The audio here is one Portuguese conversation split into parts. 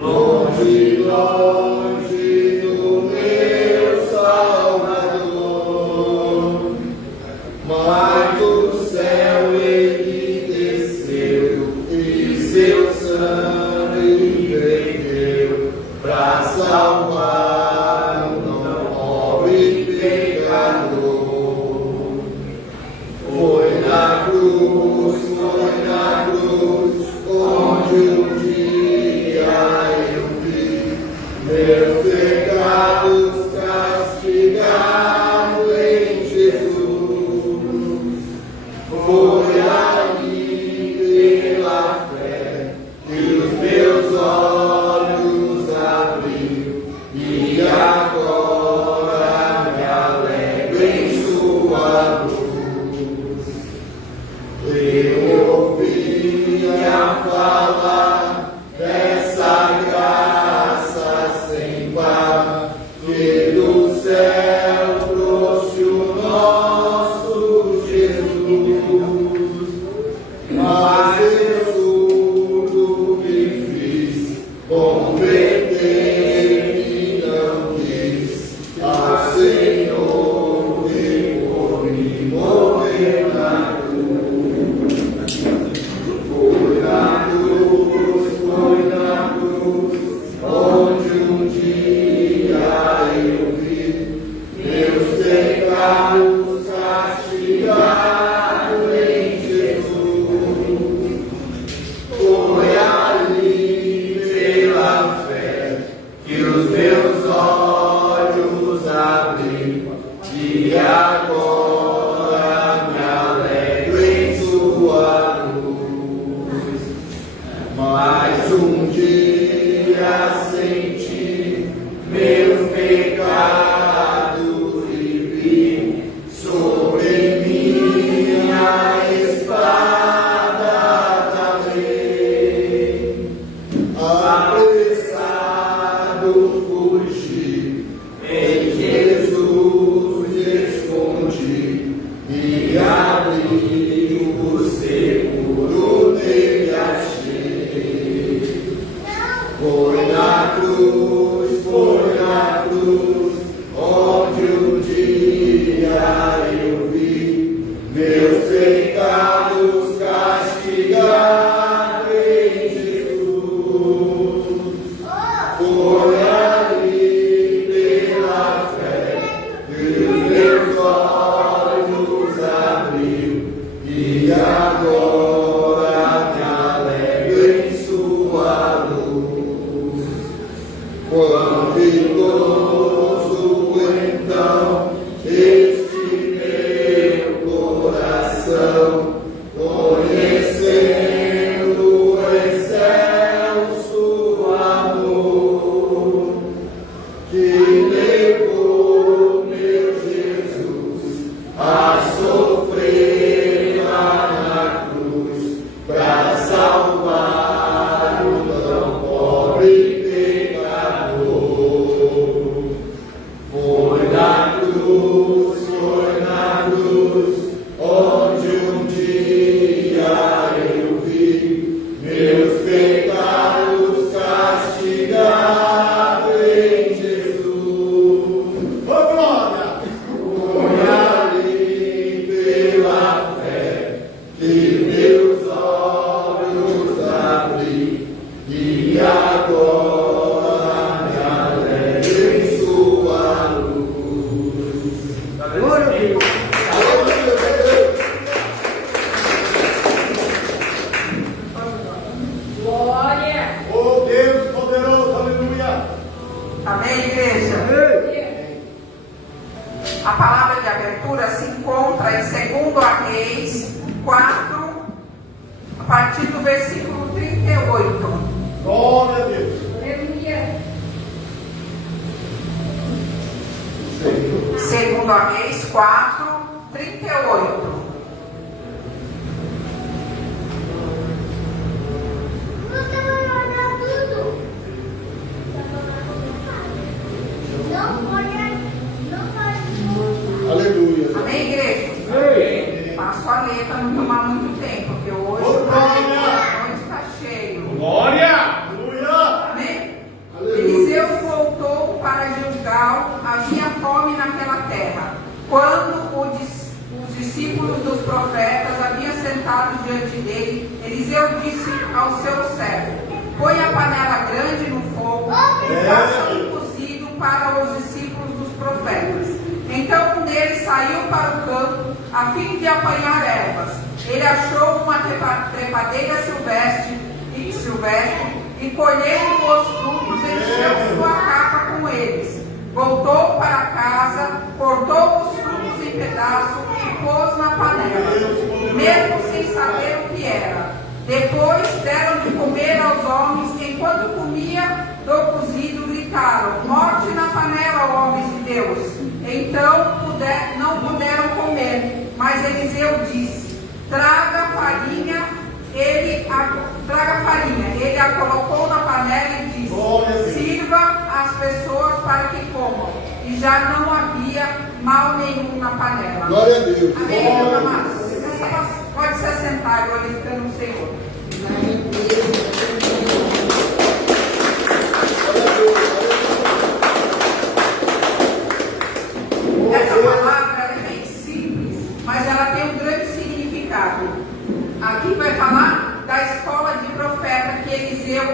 Longe, longe do meu Salvador, mas do céu ele desceu e seu sangue verteu para salvar o não pobre pecador. Foi na cruz, onde um dia eu vi meus pecados castigados em Jesus. Foi ali pela fé que os meus olhos abriu e agora me alegro em sua luz. Eu ouvia falar dessa graça sem par que do céu trouxe o nosso Jesus. Mas eu tudo me fiz converter e não quis a Senhor e por mim morrer na cruz. Foi na cruz, onde um dia eu vi meus pecados castigados em Jesus. Foi ali pela fé que os meus olhos abriu e agora me alegro em sua luz. Mas um dia senti meus pecados e vi sobre mim a espada da lei. Apressado fugi, em Jesus me escondi e abri o seguro nele achei. Foi na cruz, onde um dia eu vi meus pecados castigados em Jesus. Foi ali pela fé que os meus olhos abriu e agora me alegro em sua luz. Quão vigoso então este meu coração, conhecendo o excelso amor que levou meu Jesus a sofrer lá na cruz para salvar o tão pobre pecador. Foi na cruz, onde um dia eu vi meus pecados castigados em Jesus. Oh, glória! Foi ali pela fé que meus olhos abri e agora me alegro em sua luz. Glória a Deus! Glória! Oh Deus poderoso, aleluia! Amém, igreja? A palavra de abertura se encontra em 2 Reis 4, a partir do versículo 38. Glória a Deus! Aleluia! 2 Reis 4, 38. Aleluia! Amém, igreja? Amém. Passo a ler para não tomar muito tempo, porque hoje Glória! a noite está cheio. Glória! Aleluia! Amém? dos profetas havia sentado diante dele, Eliseu disse ao seu servo: põe a panela grande no fogo e faça um cozido para os discípulos dos profetas. Então um deles saiu para o campo a fim de apanhar ervas. Ele achou uma trepadeira silvestre e colhendo os frutos, encheu sua capa com eles. Voltou para casa, cortou os frutos em pedaços e pôs na panela, mesmo sem saber o que era. Depois deram de comer aos homens. Enquanto comia do cozido, gritaram: morte na panela, homens de Deus. Então não puderam comer. Mas Eliseu disse: traga farinha. Ele a colocou na panela e disse: sirva as pessoas para que comam. E já não havia mal nenhum na panela. Glória a Deus. Amém, meus amados? Pode se assentar, glorificando o Senhor. Essa palavra é bem simples, mas ela tem um grande significado. Aqui vai falar da escola de profeta que Eliseu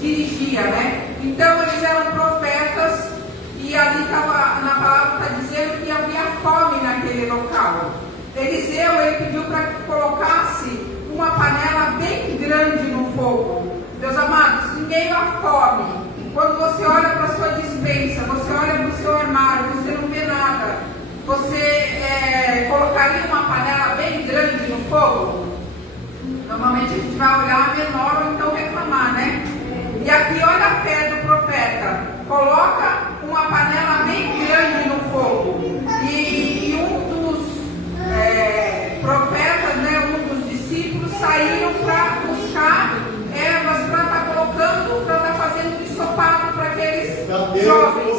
dirigia, né? Então eles eram profetas e ali estava, na palavra está dizendo que havia fome naquele local. Eliseu, ele pediu para que colocasse uma panela bem grande no fogo. Meus amados, em meio à fome, quando você olha para a sua despensa, você olha para o seu armário, você não vê nada, você colocaria uma panela bem grande no fogo? Normalmente a gente vai olhar a menor ou então reclamar, né? E aqui olha a fé do profeta. Coloca uma panela bem grande no fogo. E um dos profetas, né, um dos discípulos, saíram para buscar ervas para estar colocando, para estar fazendo ensopado para aqueles jovens.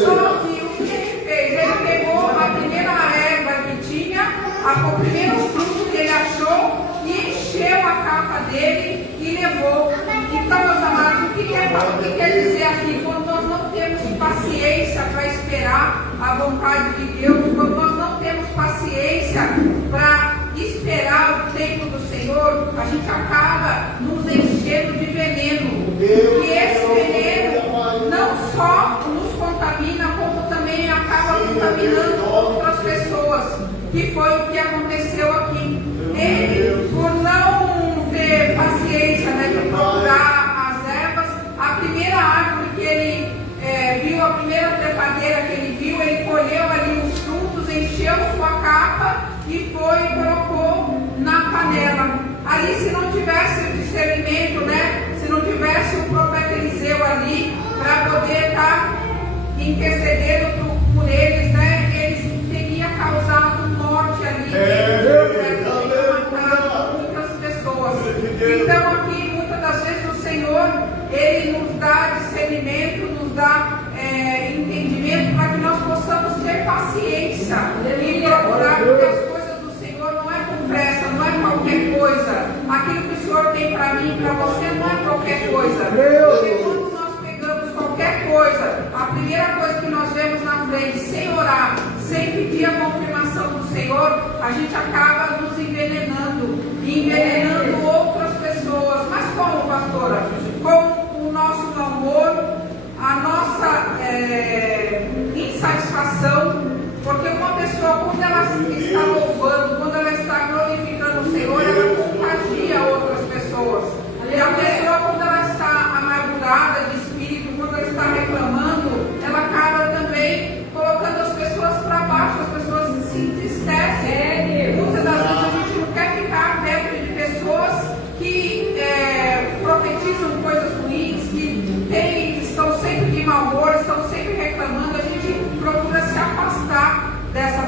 Só que o que ele fez? Ele pegou a primeira erva que tinha, o primeiro fruto que ele achou, e encheu a capa dele e levou. Então, meus amados, o que quer dizer aqui? Quando nós não temos paciência para esperar a vontade de Deus, quando nós não temos paciência para esperar o tempo do Senhor, a gente acaba nos enchendo de veneno. E esse veneno não só nos contamina, como também acaba contaminando outras pessoas, que foi o que aconteceu aqui. Ele, por não ter paciência, né, de procurar as ervas, a primeira árvore que ele viu, a primeira trepadeira que ele viu, ele colheu ali os frutos, encheu sua capa e foi e colocou na panela. Ali, se não tivesse o discernimento, né, se não tivesse o profeta Eliseu ali para poder estar intercedendo por eles, né, eles teriam causado morte ali. Muitas pessoas. Então aqui muitas das vezes o Senhor, ele nos dá discernimento, nos dá entendimento para que nós possamos ter paciência e procurar, porque as coisas do Senhor não é com pressa, não é qualquer coisa. Aquilo que o Senhor tem para mim, para você, não é qualquer coisa. Porque quando nós pegamos qualquer coisa, a primeira coisa que nós vemos na frente, sem orar, sem pedir a confirmação do Senhor, a gente acaba nos envenenando e envenenando outras pessoas. Mas como, pastora? Com o nosso clamor, a nossa insatisfação, porque uma pessoa, quando ela está louvando, quando ela está glorificando o Senhor, ela contagia outras pessoas. E a pessoa, quando ela está amargurada de espírito, quando ela está reclamando, ela acaba também colocando as pessoas para baixo, as pessoas se entristecem. Muitas das vezes a gente não quer ficar perto de pessoas que profetizam coisas ruins, que estão sempre de mau humor, estão sempre reclamando. A gente procura se afastar dessas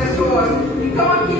pessoas. Então aqui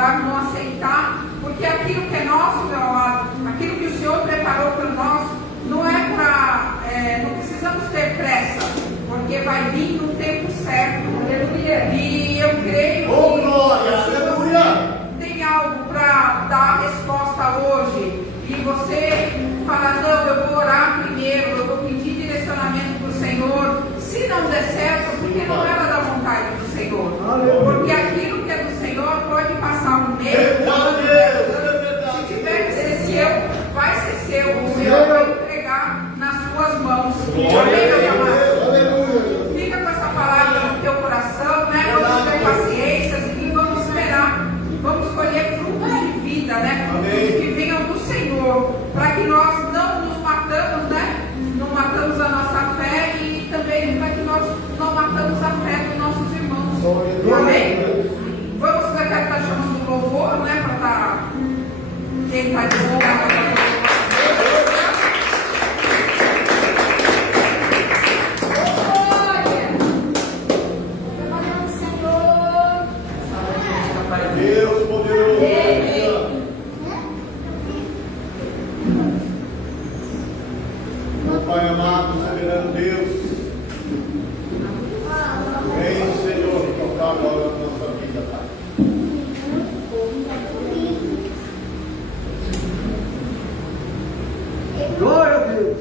incomodar, não aceitar, porque aquilo que é nosso, meu amado, aquilo que o Senhor preparou para nós, não é para, não precisamos ter pressa, porque vai vir no tempo certo. Aleluia. E eu creio que tem algo para dar a resposta hoje, e você fala, não, eu vou orar primeiro, eu vou pedir direcionamento para o Senhor. Se não der certo, porque não era da vontade do Senhor. Porque aquilo que é do Senhor pode passar um mês, se tiver que ser seu, vai ser seu. O Senhor vai entregar nas suas mãos. Amém, meu amado? Fica com essa palavra no teu coração, né? Vamos ter paciência e vamos esperar. Vamos colher frutos de vida, né? Frutos que venham do Senhor, para que nós não nos matamos, né? Não matamos a nossa fé e também para que nós não matamos a fé dos nossos irmãos. Amém? Vamos cantar, está chamando o louvor, né? Para estar. Quem está de boa. Deus poderoso. Meu Pai amado, soberano Deus, vem, Senhor, tocar agora na nossa vida, Pai. Glória a Deus.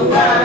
Adorar.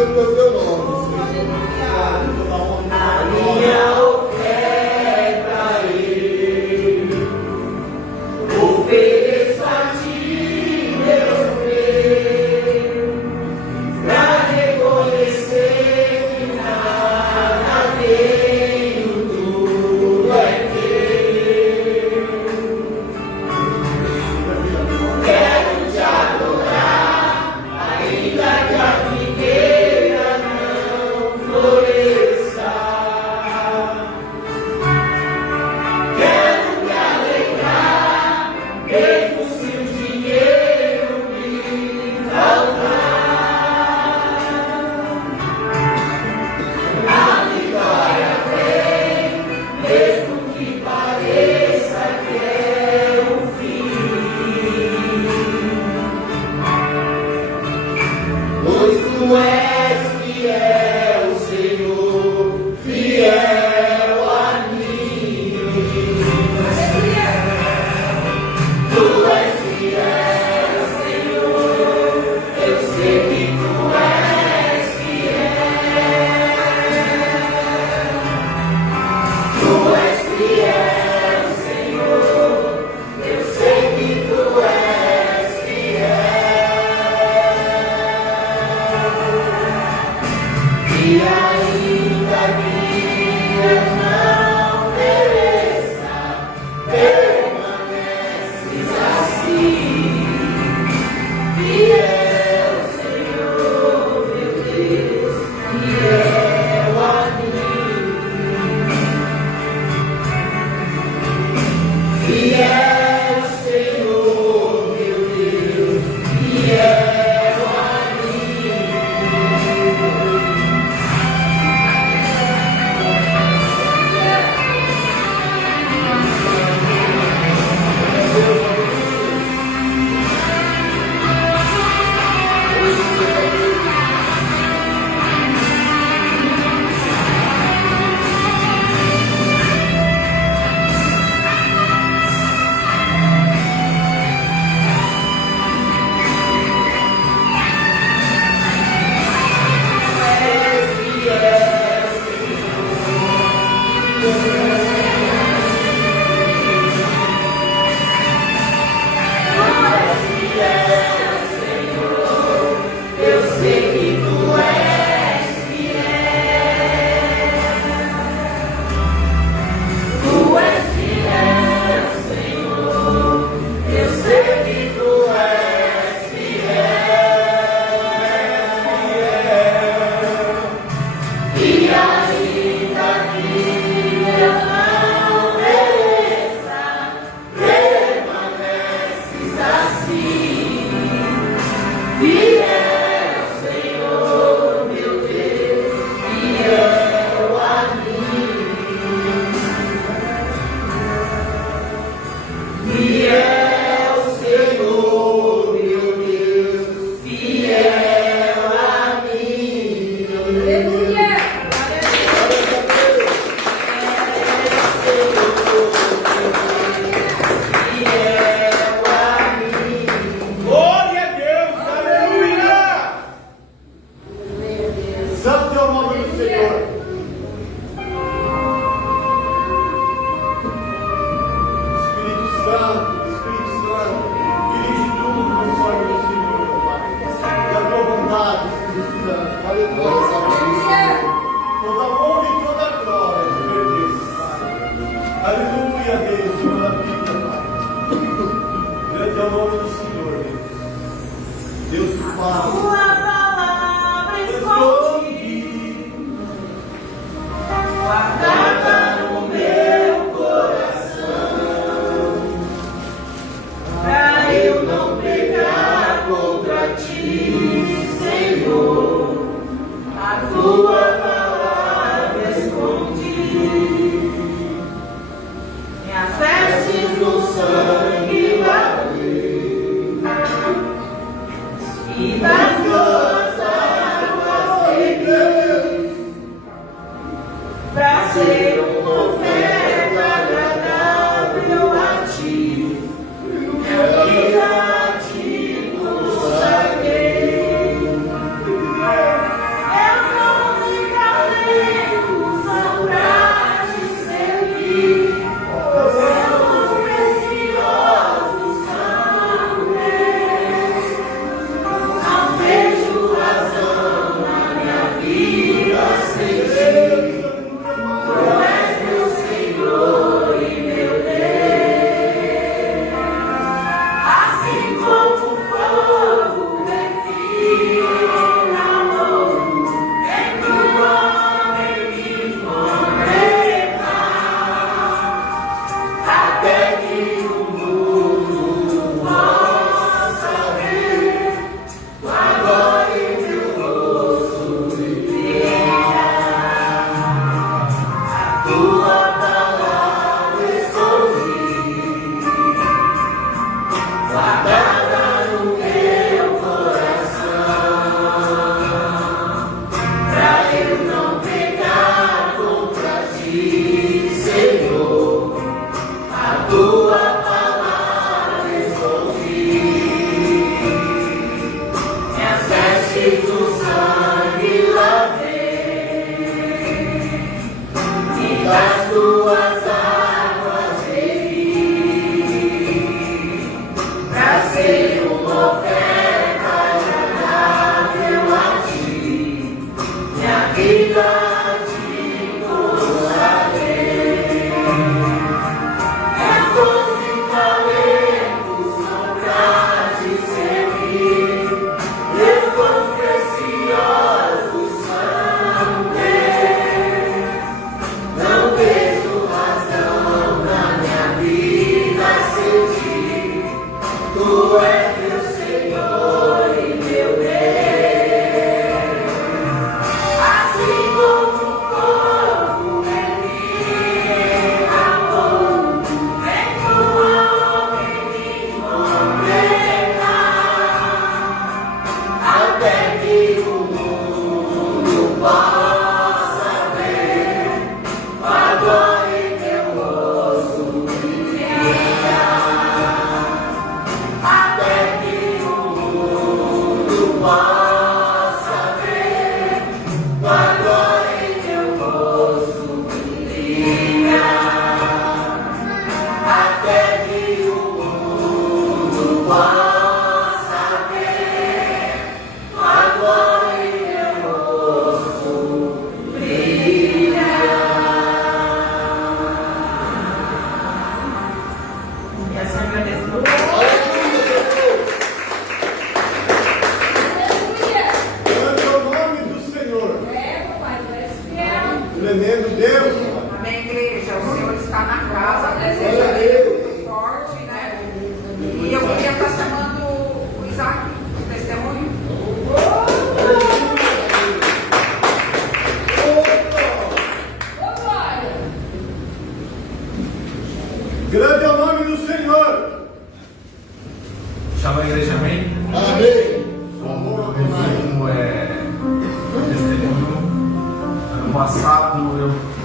santo é o teu nome, Senhor. A minha oferta eu ofereço a ti, Deus meu, pra reconhecer que nada tenho, tudo é teu. Quero te adorar, ainda que a figueira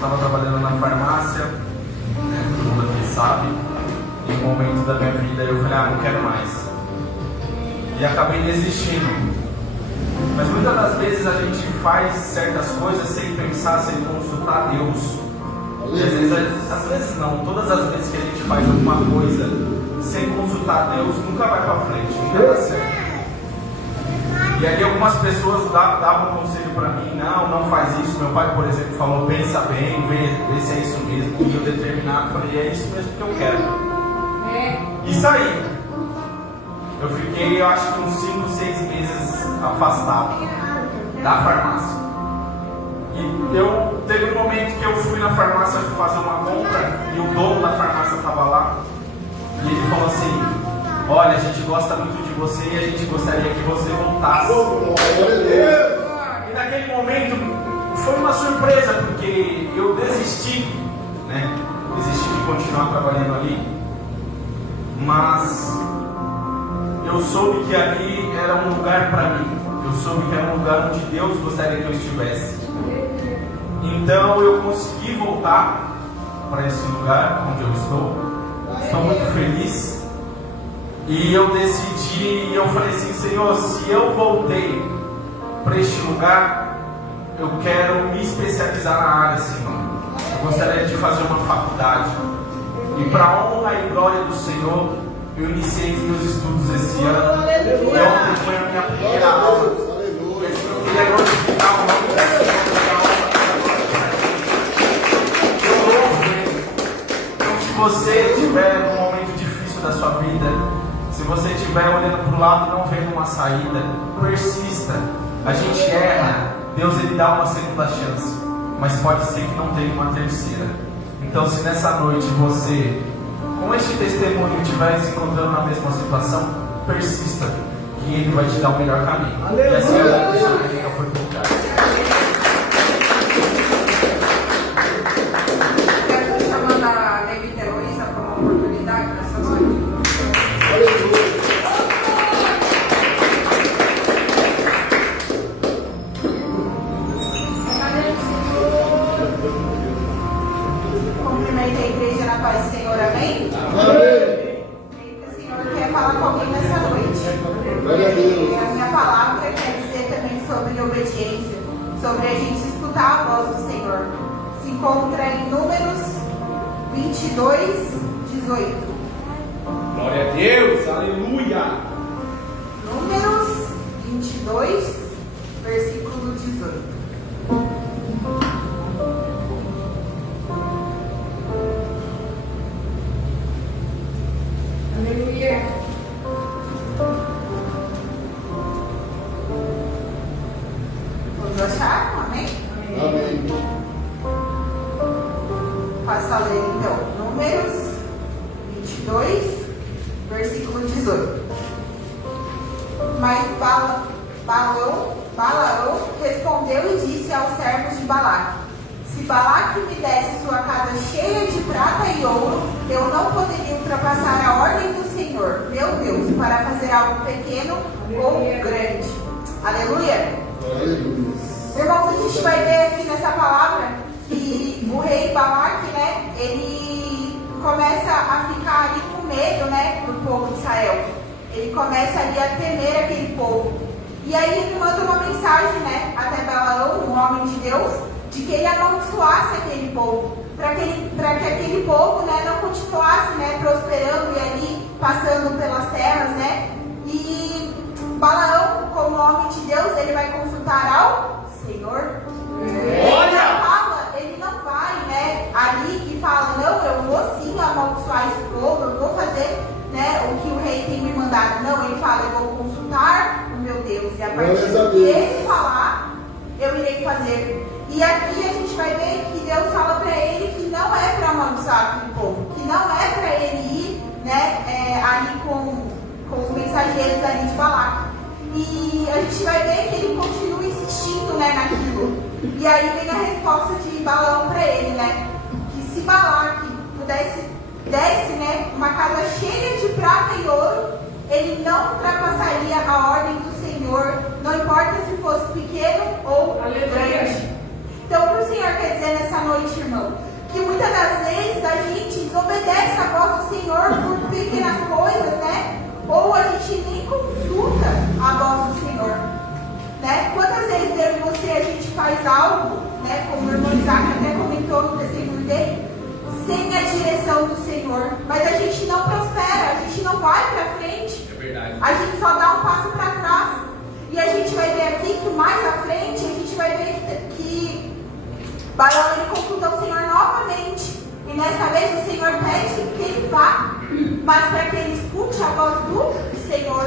estava trabalhando na farmácia, né, todo mundo aqui sabe, em um momento da minha vida eu falei, não quero mais. E acabei desistindo. Mas muitas das vezes a gente faz certas coisas sem pensar, sem consultar Deus. E às vezes não, todas as vezes que a gente faz alguma coisa sem consultar Deus, nunca vai para frente, nunca dá certo. E aí algumas pessoas davam conselho para mim, não faz isso. Meu pai, por exemplo, falou, pensa bem, vê se é isso mesmo. E eu determinado, falei, é isso mesmo que eu quero. E saí. Eu fiquei, eu acho que uns 5, 6 meses afastado da farmácia. E teve um momento que eu fui na farmácia fazer uma compra e o dono da farmácia estava lá. E ele falou assim, olha, a gente gosta muito de você e a gente gostaria que você voltasse. E naquele momento foi uma surpresa, porque eu desisti, né? Desisti de continuar trabalhando ali. Mas eu soube que ali era um lugar para mim. Eu soube que era um lugar onde Deus gostaria que eu estivesse. Então eu consegui voltar para esse lugar onde eu estou. Estou muito feliz. E eu decidi, eu falei assim, Senhor, se eu voltei para este lugar, eu quero me especializar na área, Senhor. Eu gostaria de fazer uma faculdade. E para a honra e glória do Senhor, eu iniciei os meus estudos esse ano. E ontem foi a minha primeira aula. Eu queria glorificar o nome do Senhor. Então, se você estiver num momento difícil da sua vida, se você estiver olhando para o lado e não vendo uma saída, persista. A gente erra, Deus ele dá uma segunda chance, mas pode ser que não tenha uma terceira. Então, se nessa noite você, com este testemunho, estiver se encontrando na mesma situação, persista, que Ele vai te dar o melhor caminho. E assim eu vou ter a oportunidade. Eu estou chamando a Levita Heloísa para uma oportunidade nessa noite. Cumprimento a igreja na paz do Senhor, amém? O Senhor quer falar com alguém nessa noite. A minha palavra quer dizer também sobre obediência, sobre a gente escutar a voz do Senhor. Se encontra em Números 22, 18. Glória a Deus, aleluia. Números 22, versículo 18. Aleluia. Todos acharam? Amém? Amém. Passa a ler então. Números 22, versículo 18. Mas Balaão respondeu e disse aos servos de Balaque: se Balaque me desse sua casa cheia de prata e ouro, eu não poderia ultrapassar a ordem do Senhor, meu Deus, para fazer algo pequeno ou grande. Aleluia! Aleluia. Irmãos, a gente vai ver aqui nessa palavra que o rei Balaque, né, ele começa a ficar ali com medo, né, do povo de Israel. Ele começa ali a temer aquele povo. E aí ele manda uma mensagem, né, até Balaão, um homem de Deus, de que ele amaldiçoasse aquele povo, para que aquele povo, né, não continuasse, né, prosperando e ali passando pelas terras, né. E Balaão, como homem de Deus, ele vai consultar ao Senhor. Ele não vai, né, ali e fala, não, eu vou sim amaldiçoar esse povo, eu vou fazer, né, o que o rei tem me mandado. Não, ele fala, eu vou consultar o meu Deus, e a partir do que ele falar, eu irei fazer. E aqui a gente vai ver que Deus fala para ele que não é para amaldiçoar aquele povo, que não é para ele ir, né, ali com os mensageiros ali de Balaque. E a gente vai ver que ele continua insistindo, né, naquilo. E aí vem a resposta de Balaão para ele, né, que se Balaque desse, né, uma casa cheia de prata e ouro, ele não ultrapassaria a ordem do Senhor, não importa se fosse pequeno ou grande. Então, o que o Senhor quer dizer nessa noite, irmão? Que muitas das vezes a gente desobedece a voz do Senhor por pequenas coisas, né? Ou a gente nem consulta a voz do Senhor, né? Quantas vezes eu e você a gente faz algo, né? Como o irmão Isaac até comentou no testemunho dele, sem a direção do Senhor, mas a gente não prospera, a gente não vai para frente. É verdade. A gente só dá um passo para trás. E a gente vai ver aqui que mais à frente a gente vai ver que Balaão ele consulta o Senhor novamente. E nessa vez o Senhor pede que ele vá, mas para que ele escute a voz do Senhor.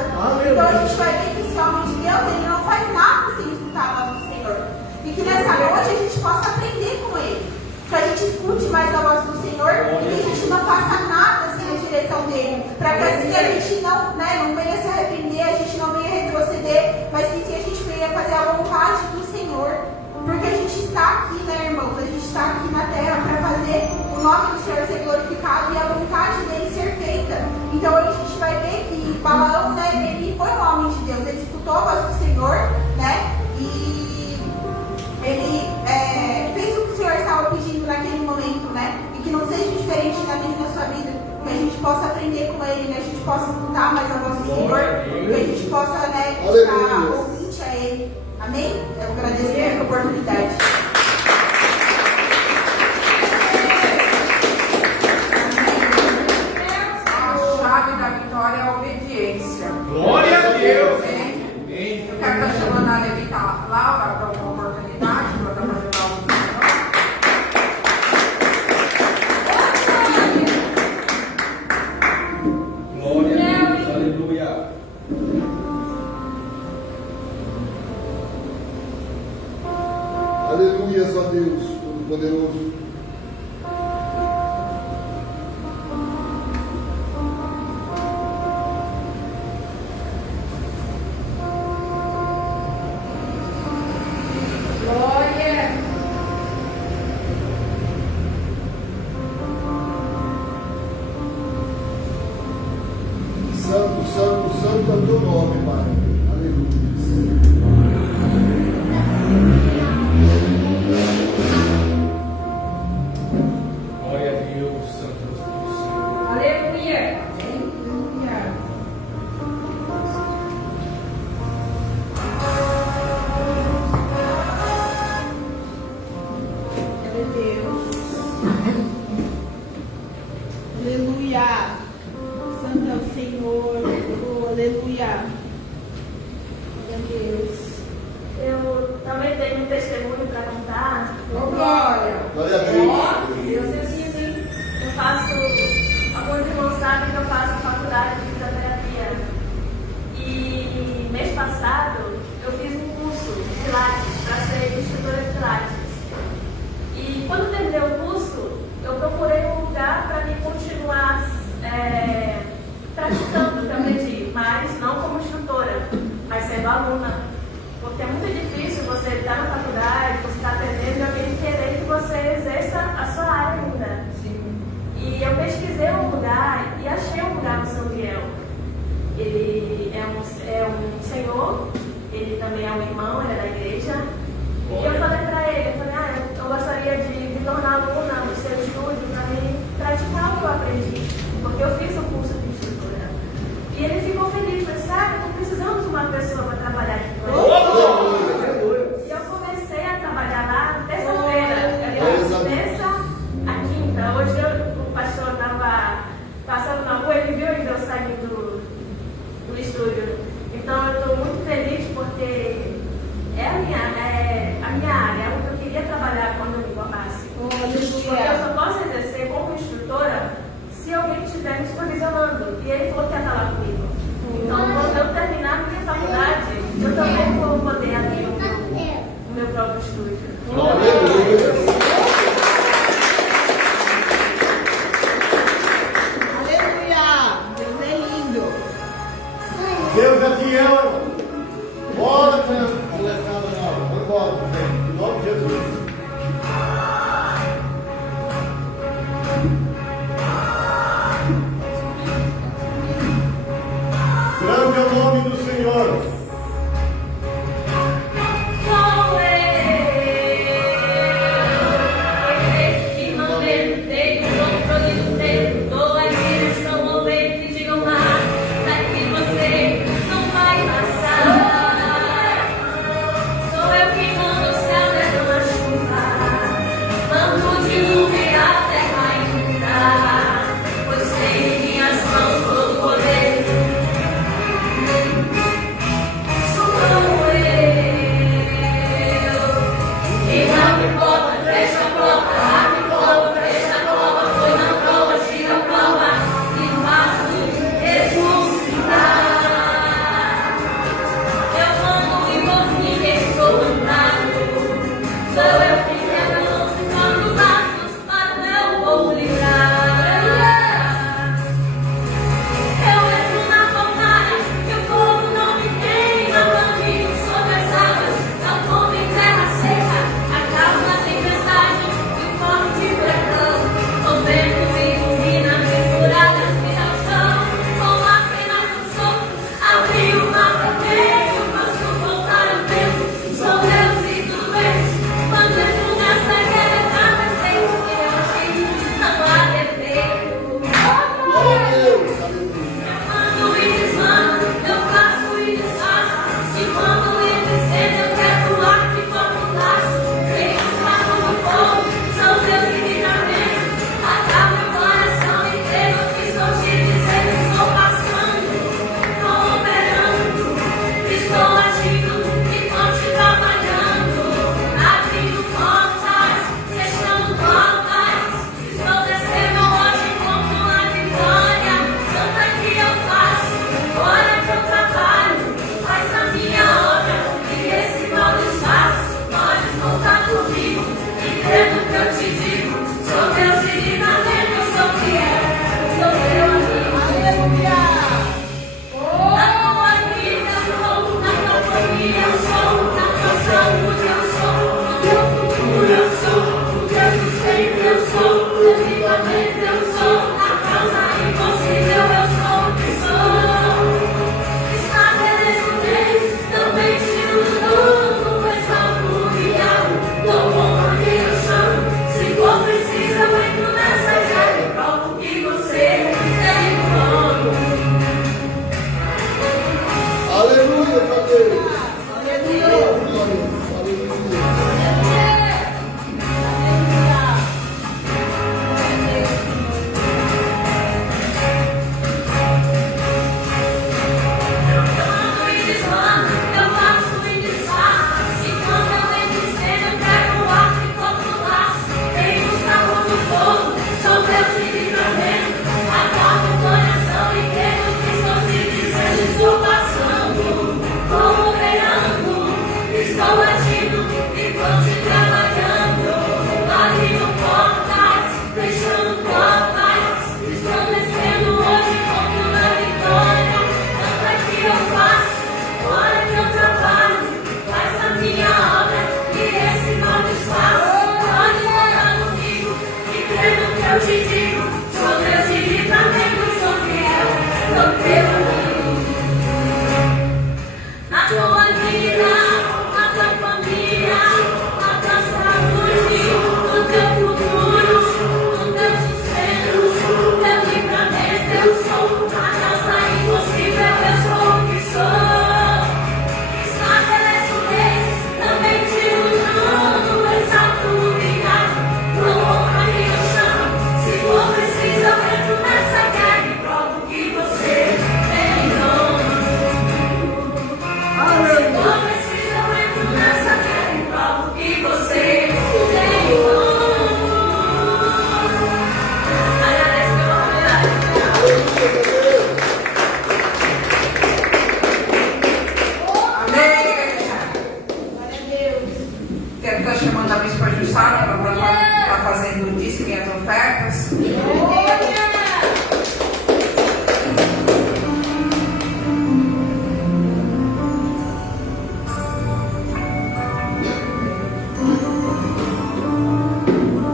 Então a gente vai ver que esse homem de Deus ele não faz nada sem escutar a voz do Senhor. E que nessa noite a gente possa aprender com ele. Que a gente escute mais a voz do Senhor e que a gente não faça nada sem a direção dele. Para que assim a gente não venha se arrepender, a gente não venha retroceder, mas que sim a gente venha fazer a vontade do Senhor. Porque a gente está aqui, né, irmãos? A gente está aqui na terra para fazer o nome do Senhor ser glorificado e a vontade dele ser feita. Então a gente vai ver que Balaão, né, ele foi um homem de Deus, ele escutou a voz do Senhor, né? E ele fez o que o Senhor estava pedindo naquele momento, né? E que não seja diferente na minha e na sua vida. Que a gente possa aprender com ele, né? A gente possa escutar mais a voz do Senhor. Que a gente possa, né, estar ouvinte a ele. Amém? Eu agradeço pela oportunidade. A chave da vitória é a obediência. Glória a Deus. Amém? Eu quero estar chamando a Levita Laura para uma oportunidade para estar fazendo algo do Glória a Deus, aleluia. Aleluia a Deus, Todo-Poderoso. Glória. Santo, santo, santo é o teu nome, Pai. Aleluia. Glória a Deus, Santo Espírito Santo. Aleluia. Meu Deus. Aleluia. Santo é o Senhor. Oh, aleluia. Meu Deus. Eu também tenho um testemunho para contar. Glória. Glória a Deus. Eu faço, alguns irmãos sabem que eu faço faculdade de fisioterapia. E mês passado eu fiz um curso de Pilates para ser instrutora de Pilates. E quando terminei o curso, eu procurei um lugar para me continuar praticando o que eu aprendi, mas não como instrutora, mas sendo aluna. Porque é muito difícil você estar na faculdade, você está aprendendo e alguém querer que você exerça a sua área ainda. E eu pesquisei um lugar e achei um lugar no São Miguel. Ele é um senhor, ele também é um irmão, ele é da igreja. E eu falei para ele, eu gostaria de me tornar aluna do seu estúdio para me praticar o que eu aprendi. Porque eu fiz o curso de instrutora. E ele ficou feliz, falou, sabe, eu estou precisando de uma pessoa para trabalhar aqui com ele. E eu comecei a trabalhar lá terça-feira. Terça a quinta. Hoje o pastor estava passando na rua, ele viu ainda eu saindo do estúdio. Então eu estou muito feliz porque é a minha área, é o que eu queria trabalhar quando eu me formasse. Porque eu só posso exercer como instrutora se alguém estiver me supervisionando. E ele falou que ia estar lá comigo. Então, quando eu terminar a minha faculdade, eu também vou poder abrir o meu próprio estúdio. Aleluia. Deus é lindo. Deus é fiel. Bora, molecada, não. Vamos embora, gente. Em nome de Jesus. Grande é o nome do Senhor. Sou eu.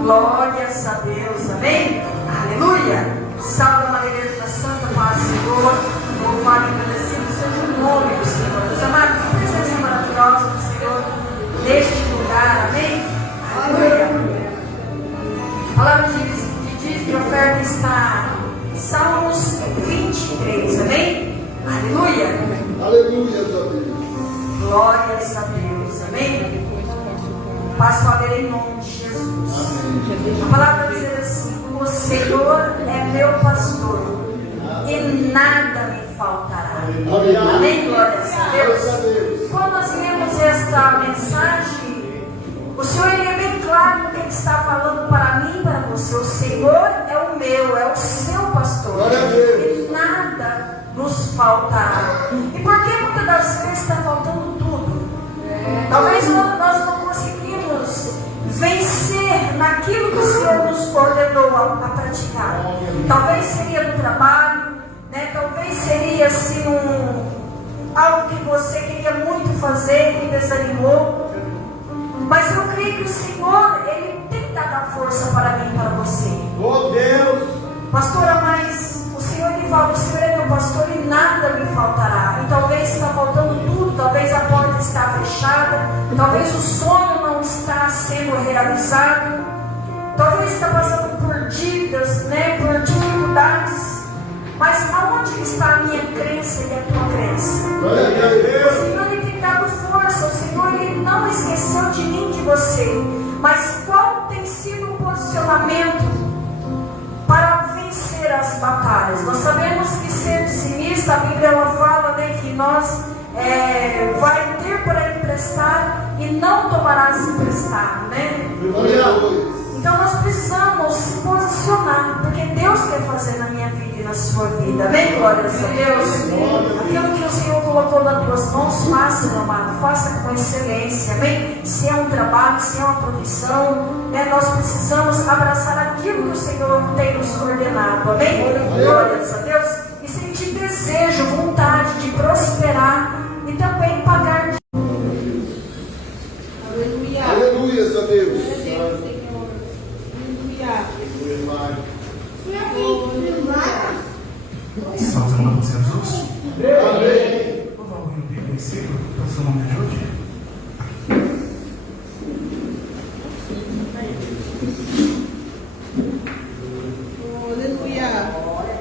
Glórias a Deus, amém? Aleluia! Salve a igreja santa, paz, Senhor. Louvado e agradecido seja o nome do Senhor. Deus amado, que presença maravilhosa do Senhor neste lugar, amém? Aleluia! A palavra diz que a oferta está em Salmos 23, amém? Aleluia! Aleluia, Deus. Glórias a Deus, amém? Paz, Padre, em nome de Jesus. A palavra diz assim: o Senhor é meu pastor e nada me faltará. Amém? Glórias a Deus. Quando nós lemos esta mensagem, o Senhor é bem claro no que Ele está falando para mim e para você. O Senhor é o meu, é o seu pastor. E nada nos faltará. E por que muitas das vezes está faltando tudo? Talvez nós não conseguimos vencer naquilo que o Senhor nos ordenou a praticar. Talvez seria no trabalho, né? Talvez seria assim algo que você queria muito fazer e desanimou. Mas eu creio que o Senhor, Ele tem dado a força para mim e para você. Oh Deus! Pastora, mas o Senhor me fala, o Senhor é meu pastor e nada me faltará. E talvez está faltando tudo, talvez a porta está fechada, talvez o sonho não está sendo realizado, talvez está passando por dívidas, né, por dificuldades. Mas aonde está a minha crença e a tua crença? O Senhor Ele tem dado força, o Senhor Ele não esqueceu de mim, de você. Mas qual tem sido o posicionamento para vencer as batalhas? Nós sabemos que ser dizimista, a Bíblia ela fala, né, que nós vai ter para emprestar e não tomarás emprestado, né? Então nós precisamos se posicionar, porque Deus quer fazer na minha vida e na sua vida, amém? Glórias a Deus. Aquilo que o Senhor colocou nas tuas mãos, faça, meu amado, faça com excelência, amém? Se é um trabalho, se é uma profissão, né? Nós precisamos abraçar aquilo que o Senhor tem nos ordenado, amém? Glórias a Deus. E sentir desejo, vontade de prosperar e também pagar de... Aleluia. Aleluia, a Deus. Glória a Deus, Senhor. Estamos em nome de Jesus. Amém. Por favor, me versículo, para o seu nome ajude. Aleluia. Aleluia.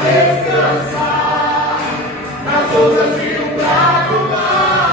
Descansar nas ondas de um bravo mar.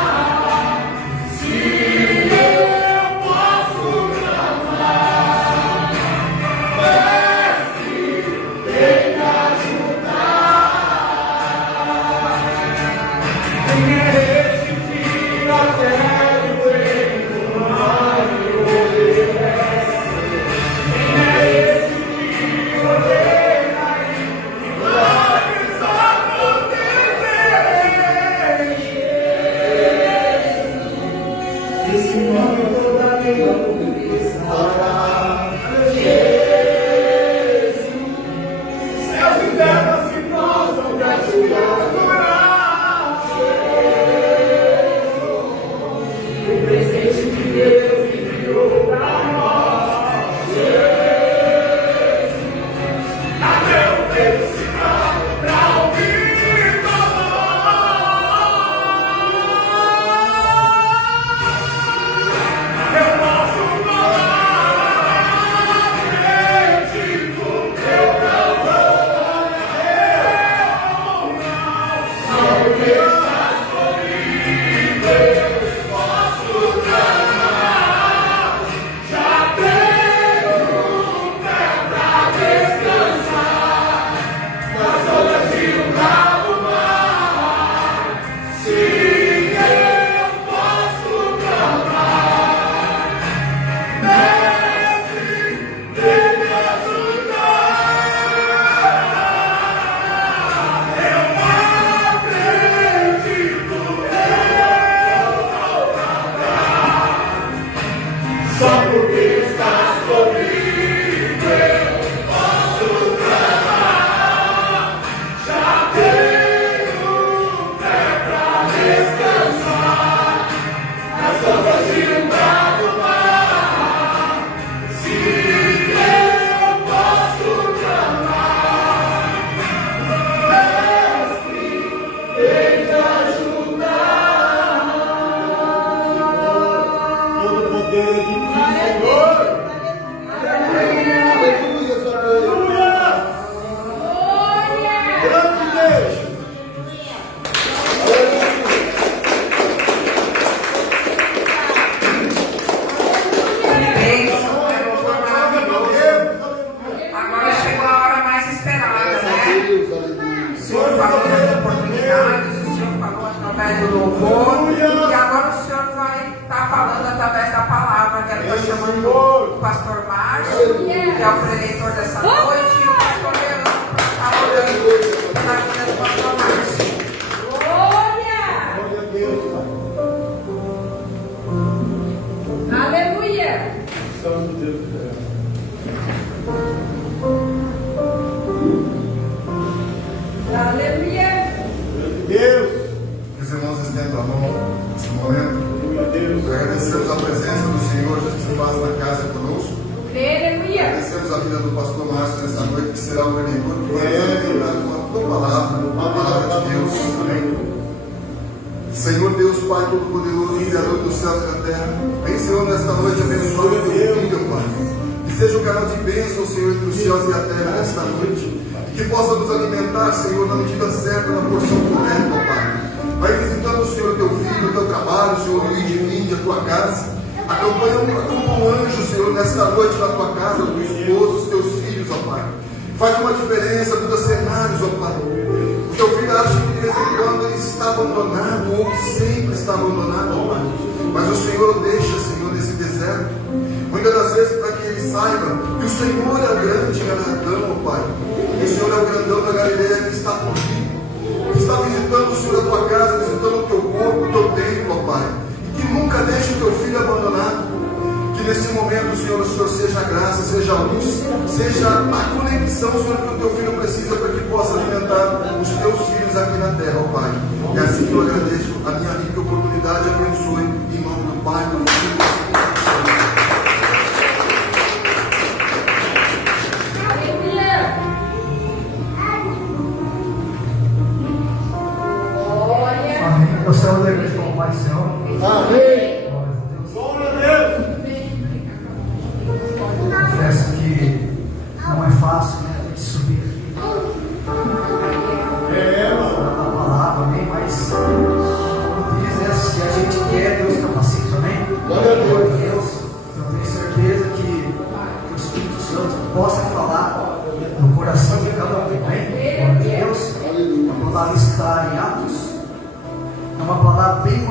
uma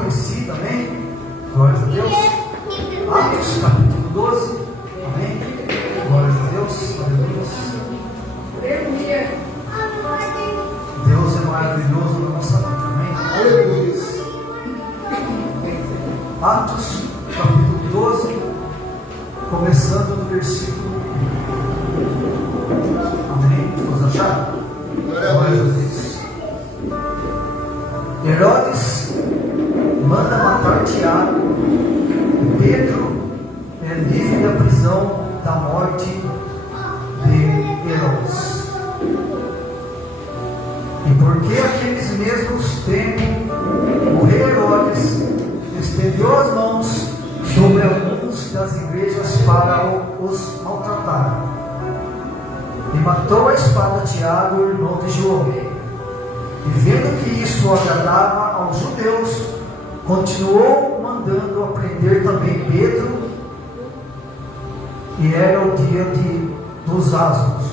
conhecido, amém? Glória a Deus. Atos capítulo 12, amém? Glória a Deus, Aleluia. Deus é maravilhoso na nossa vida, amém? Aleluia. Atos capítulo 12, começando no versículo 1. Amém? Vamos achar? Glória a Deus. Herodes manda matar Tiago. Pedro é livre da prisão da morte de Herodes. E porque aqueles mesmos tempos o rei Herodes estendeu as mãos sobre alguns das igrejas para os maltratar. E matou a espada Tiago, irmão de João. E vendo que isso agradava aos judeus, continuou mandando prender também Pedro. E era o dia dos asmos.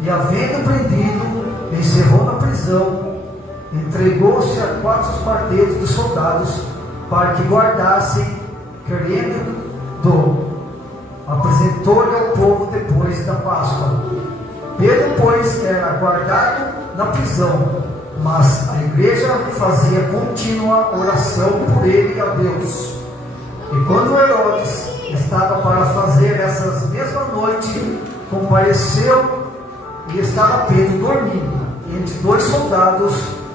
E havendo prendido, encerrou na prisão, entregou-se a 4 quartetos dos soldados para que guardassem, querendo apresentou-lhe ao povo depois da Páscoa. Pedro, pois, era guardado na prisão, mas a igreja fazia contínua oração por ele a Deus. E quando Herodes estava para fazer essas mesmas noites, compareceu e estava Pedro dormindo entre 2 soldados,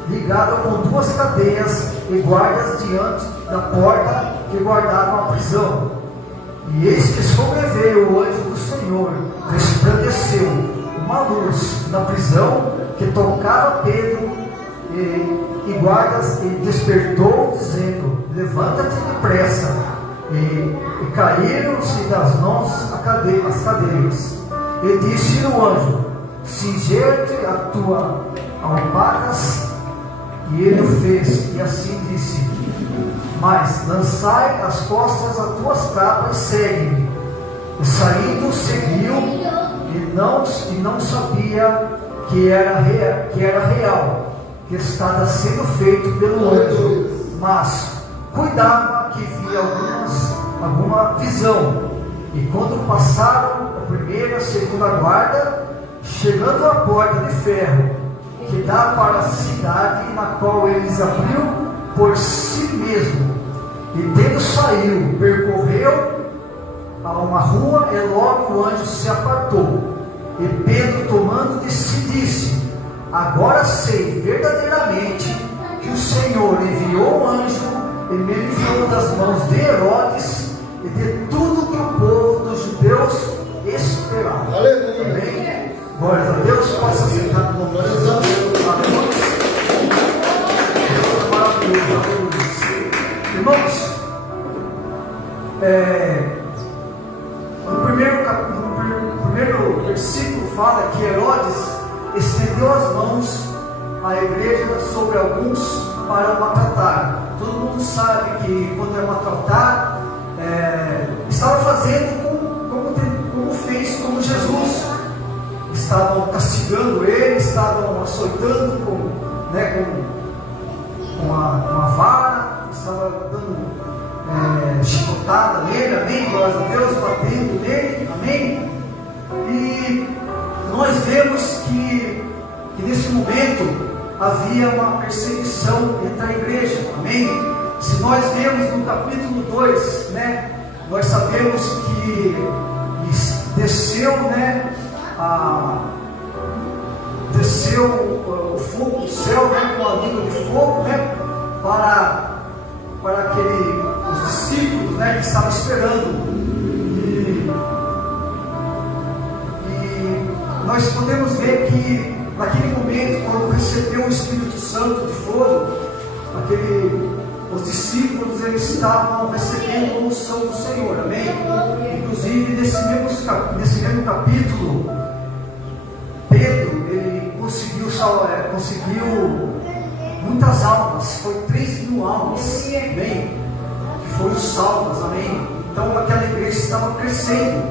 ligado com 2 cadeias e guardas diante da porta que guardavam a prisão. E eis que sobreveio o anjo do Senhor, resplandeceu uma luz na prisão que tocava Pedro e guardas, e despertou, dizendo: levanta-te depressa. E caíram-se das mãos as cadeias. E disse o anjo: cinge-te a tua alpargas. E ele o fez, e assim disse: mas lançai as costas as tuas capas e segue-me. E saindo seguiu, e não sabia que era real, que estava sendo feito pelo anjo, mas cuidava que via alguma visão. E quando passaram a primeira e a segunda guarda, chegando à porta de ferro que dá para a cidade, na qual eles abriu por si mesmo, e tendo saído, percorreu a uma rua, e logo o anjo se apartou. E Pedro, tomando de si, disse: agora sei verdadeiramente que o Senhor enviou o anjo e me livrou das mãos de Herodes e de tudo que o povo dos judeus esperava. Aleluia. Amém? Glória a Deus. Possa sentar no nome de Deus. Aleluia. Deus é maravilhoso. Irmãos, no primeiro versículo fala que Herodes estendeu as mãos à igreja sobre alguns para maltratar. Todo mundo sabe que quando é maltratar, estava fazendo como fez com Jesus. Estavam castigando ele, estavam açoitando com uma vara, estavam dando chicotada nele, amém? Glória a Deus, batendo nele, amém? E nós vemos que nesse momento havia uma perseguição entre a igreja, amém? Se nós vemos no capítulo 2, nós sabemos que desceu, desceu o fogo do céu, com a língua de fogo, para os discípulos, que estavam esperando. E nós podemos ver que naquele momento, quando recebeu o Espírito Santo de fogo, os discípulos eles estavam recebendo a unção do Senhor, amém? Inclusive nesse mesmo capítulo, Pedro ele conseguiu muitas almas, foi 3.000 almas, amém? Que foram salvas, amém? Então aquela igreja estava crescendo,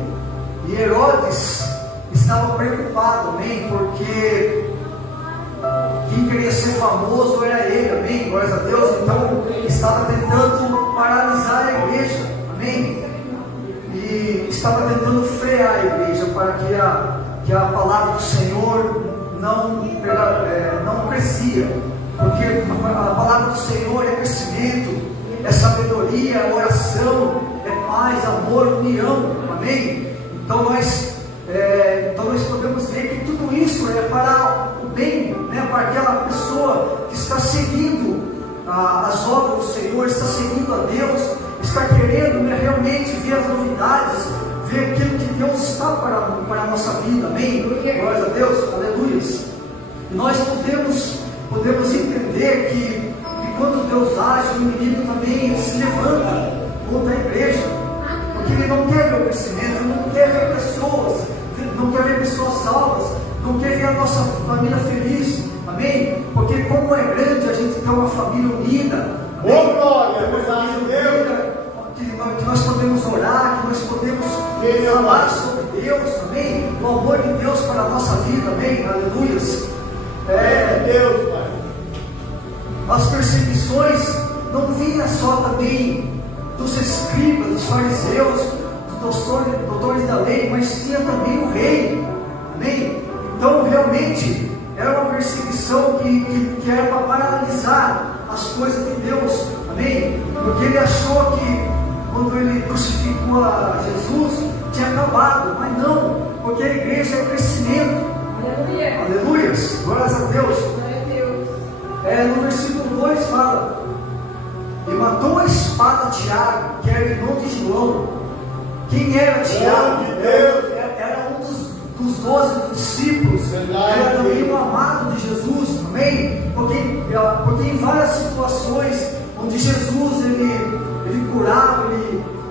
e Herodes estava preocupado, amém? Porque quem queria ser famoso era ele, amém? Glória a Deus. Então estava estava tentando paralisar a igreja, amém? E estava tentando frear a igreja para que a palavra do Senhor não crescia, porque a palavra do Senhor é crescimento, é sabedoria, é oração, é paz, amor, união, amém? Então nós podemos ver que tudo isso é para o bem, né? Para aquela pessoa que está seguindo as obras do Senhor, está seguindo a Deus, está querendo, né, realmente ver as novidades, ver aquilo que Deus está para a nossa vida, amém? Glória a Deus, aleluia. E nós podemos entender que quando Deus age, o inimigo também se levanta contra a igreja, porque ele não quer ver o crescimento, ele não quer ver pessoas, não quer ver pessoas salvas, não quer ver a nossa família feliz, amém? Porque como é grande a gente ter uma família unida, que nós podemos orar, que nós podemos falar sobre Deus, amém? O amor de Deus para a nossa vida, amém? Aleluias. Deus, Pai. As perseguições não vinham só também dos escribas, dos fariseus, dos doutores da lei, mas tinha também o rei, amém? Então realmente era uma perseguição que era para paralisar as coisas de Deus, amém? Porque ele achou que quando ele crucificou a Jesus tinha acabado, mas não, porque a igreja é crescimento. Aleluia. Aleluias, glórias a Deus. Glória a Deus. No versículo 2 fala: e matou a espada Tiago, que era irmão de João. Quem era Tiago? Era um dos 12 discípulos, era também um amado de Jesus, amém? Porque em várias situações onde Jesus ele curava,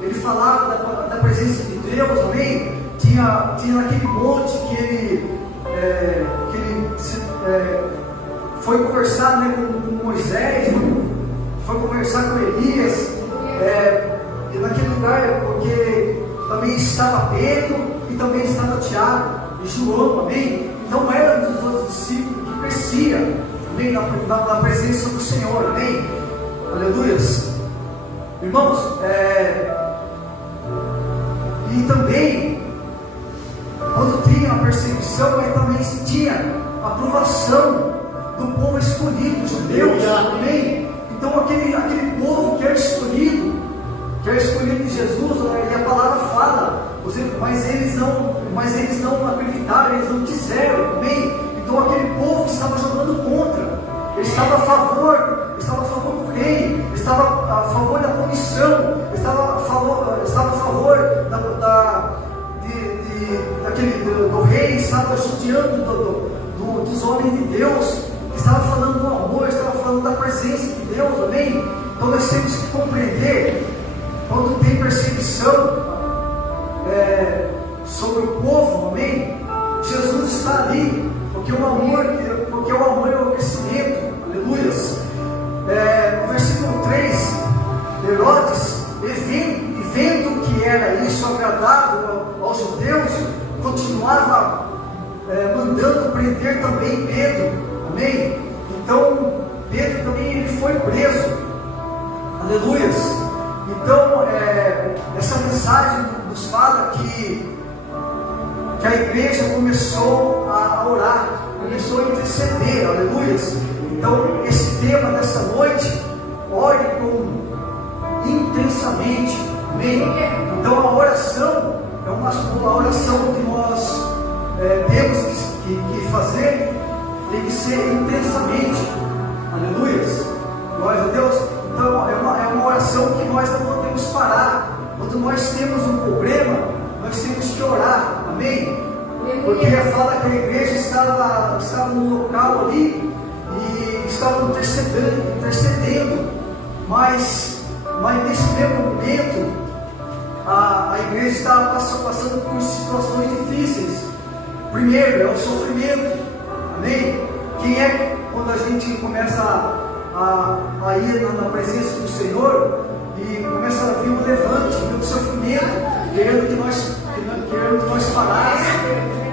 ele falava da presença de Deus, amém? Tinha aquele monte que ele foi conversar, né, com Moisés, foi conversar com Elias, e naquele lugar, porque também estava Pedro e também estava Tiago e João, amém? Então era um dos outros discípulos que crescia, amém? Na presença do Senhor, amém? Aleluias. Irmãos, e também quando tinha a perseguição, mas também tinha a aprovação do povo escolhido, os judeus, amém? Então aquele povo que é escolhido de Jesus, e a palavra fala, mas eles não acreditaram, eles não quiseram, amém? Então aquele povo estava jogando contra, ele estava a favor do rei, estava a favor da punição, estava a favor do rei, estava judiando dos homens de Deus, estava falando do amor, estava falando da presença de Deus, amém? Então nós temos que compreender, quando tem perseguição sobre o povo, amém? Jesus está ali, porque o amor é o crescimento, aleluias. No versículo 3, Herodes, vendo que era isso agradável aos judeus, continuava mandando prender também Pedro, amém? Então Pedro também ele foi preso, aleluias. Então essa mensagem nos fala que a igreja começou a orar, começou a interceder, aleluias. Então esse tema dessa noite, ore intensamente, amém? Então a oração é uma oração que nós temos que fazer, tem que ser intensamente, aleluias, glória a Deus. Então é uma oração que nós não podemos parar. Quando nós temos um problema, nós temos que orar, amém? Porque fala que a igreja estava no local ali e estava intercedendo, mas nesse mesmo momento a igreja estava passando por situações difíceis. Primeiro é o sofrimento, amém? Quem é quando a gente começa a ir na presença do Senhor e começa a vir um levante, um sofrimento, querendo que nós parássemos,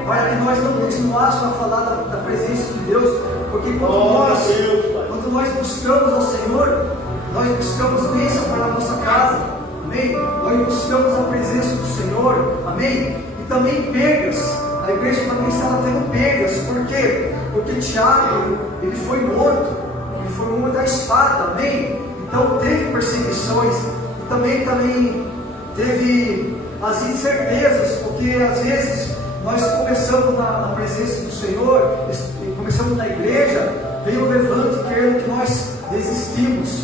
para que nós não continuássemos a falar da presença de Deus, porque quando nós buscamos ao Senhor, nós nós buscamos bênção para a nossa casa, amém? Nós buscamos a presença do Senhor, amém? E também perdas, a igreja também estava tendo perdas, por quê? Porque Tiago, ele foi morto da espada, amém? Então teve perseguições, e também teve as incertezas, porque às vezes nós começamos na presença do Senhor, começamos na igreja, veio o levante querendo que nós desistimos,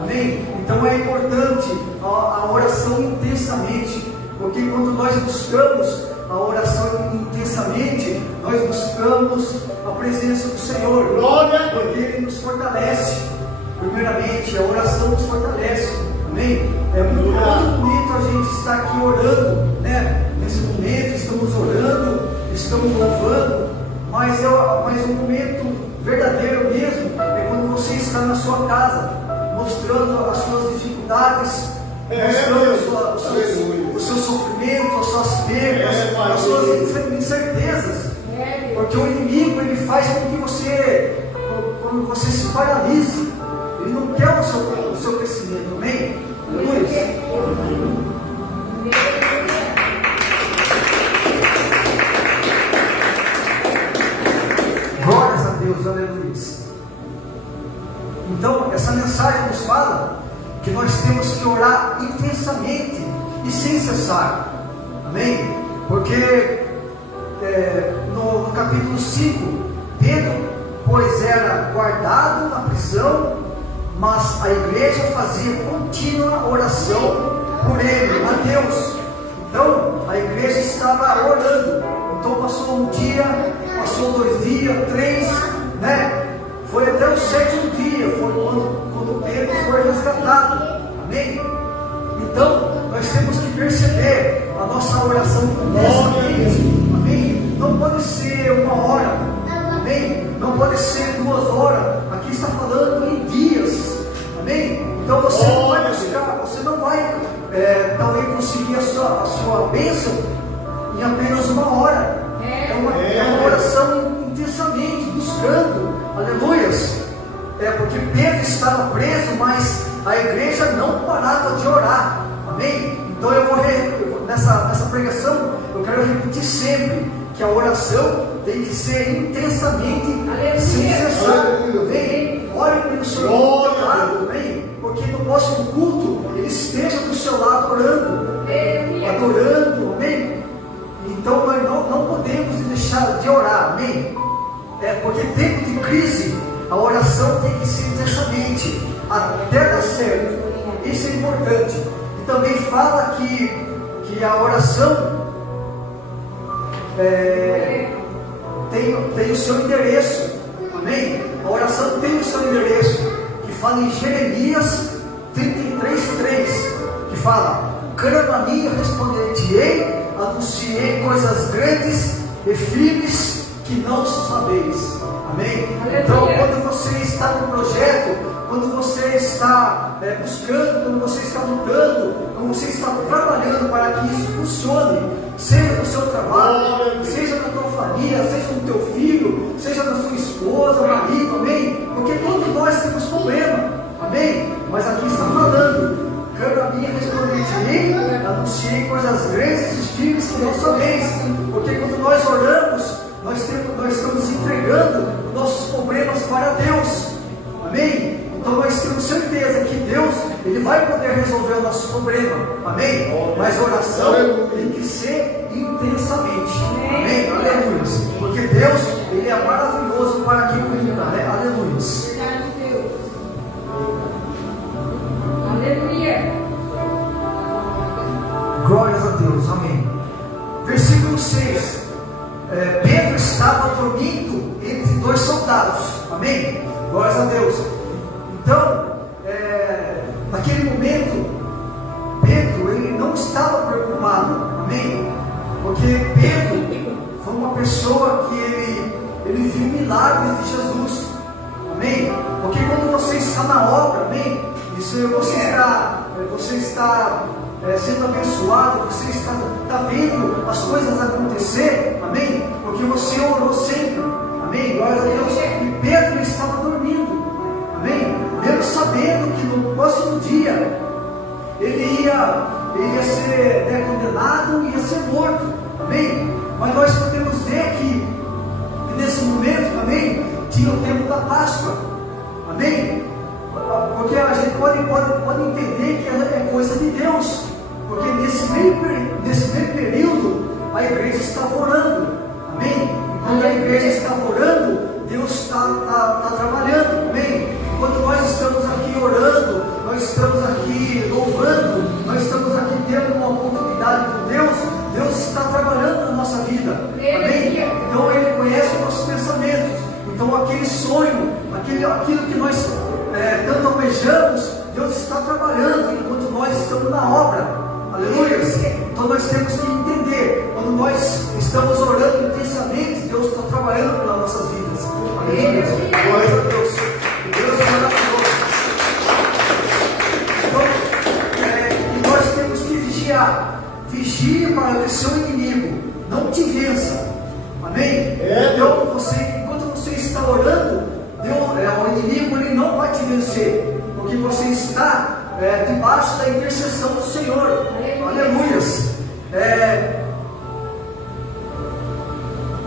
amém? Então é importante a oração intensamente, porque quando nós buscamos a oração intensamente, nós buscamos a presença do Senhor, Glória! porque Ele nos fortalece. Primeiramente, a oração nos fortalece, amém? É muito bonito a gente estar aqui orando, né? Nesse momento estamos orando, estamos louvando, mas o momento verdadeiro mesmo é quando você está na sua casa, mostrando as suas dificuldades, mostrando o seu sofrimento, as suas perdas, as suas incertezas, porque o inimigo ele faz com que você se paralise, ele não quer o seu crescimento, amém? Aleluia. Glórias a Deus, aleluia. Então, essa mensagem nos fala que nós temos que orar intensamente e sem cessar, amém? Porque no capítulo 5, Pedro, pois era guardado na prisão, mas a igreja fazia contínua oração por ele, a Deus. Então, a igreja estava orando. Então, passou um dia, passou 2 dias, 3, né? Foi até o 7º dia, foi quando Pedro foi resgatado, amém? Então, nós temos que perceber a nossa oração intensamente, amém? Não pode ser 1 hora, amém? Não pode ser 2 horas, aqui está falando em dias, amém? Então você não vai buscar, você não vai talvez conseguir a sua bênção em apenas 1 hora. É uma oração intensamente, buscando, aleluias. Porque Pedro estava preso, mas a igreja não parava de orar, amém? Então nessa pregação, eu quero repetir sempre que a oração tem que ser intensamente, sem cessar, amém? Ore pelo seu lado, amém? Porque no próximo culto, ele esteja do seu lado orando, adorando, amém? Então nós não podemos deixar de orar, amém? Porque tempo de crise, a oração tem que ser intensamente, até dar certo. Isso é importante. E também fala que a oração tem o seu endereço, amém? A oração tem o seu endereço, que fala em Jeremias 33:3, que fala: clama a mim, responder-te-ei, anunciei coisas grandes e firmes que não sabeis, amém? Então, quando você está no projeto, quando você está buscando, quando você está lutando, quando você está trabalhando para que isso funcione, seja no seu trabalho, seja na tua família, seja no teu filho, seja na sua esposa, marido, amém? Porque todos nós temos problema, amém? Mas aqui está falando: clama a mim, responder-te-ei, anunciei coisas grandes e firmes que não sabeis. Porque quando nós oramos, nós estamos entregando nossos problemas para Deus, amém? Então nós temos certeza que Deus, Ele vai poder resolver o nosso problema, amém? Mas a oração tem que ser intensamente, amém? Aleluia. Porque Deus, Ele é maravilhoso para quem cuida, aleluia. Aleluia. Glórias a Deus, amém. Versículo 6. Pedro estava dormindo entre 2 soldados, amém? Glórias a Deus. Então, naquele momento, Pedro, ele não estava preocupado, amém? Porque Pedro foi uma pessoa que ele viu milagres de Jesus, amém? Porque quando você está na obra, amém? Você está sendo abençoado, você está vendo as coisas acontecer, amém? Porque você orou sempre, amém? Glória a Deus. E Pedro estava dormindo, amém? Mesmo sabendo que no próximo dia ele ia ser condenado e ia ser morto, amém? Mas nós podemos ver que nesse momento, amém, tinha o tempo da Páscoa, amém? Porque a gente pode entender que é coisa de Deus, porque nesse meio período a igreja estava orando, amém? Quando a igreja estava orando, Deus está trabalhando, amém? Quando nós estamos aqui orando, nós estamos aqui louvando, nós estamos aqui tendo uma oportunidade com Deus, Deus está trabalhando na nossa vida, amém? Então Ele conhece os nossos pensamentos, então aquele sonho, aquilo que nós tanto almejamos, Deus está trabalhando enquanto nós estamos na obra, aleluia. Então nós temos que entender, quando nós estamos orando intensamente, Deus está trabalhando nas nossas vidas, aleluia. Glória a Deus, Deus é maravilhoso. Então, e nós temos que vigiar, vigie para que seu inimigo não te vença, amém? Então enquanto você está orando, o inimigo ele não vai te vencer, porque você está debaixo da intercessão do Senhor, aleluias.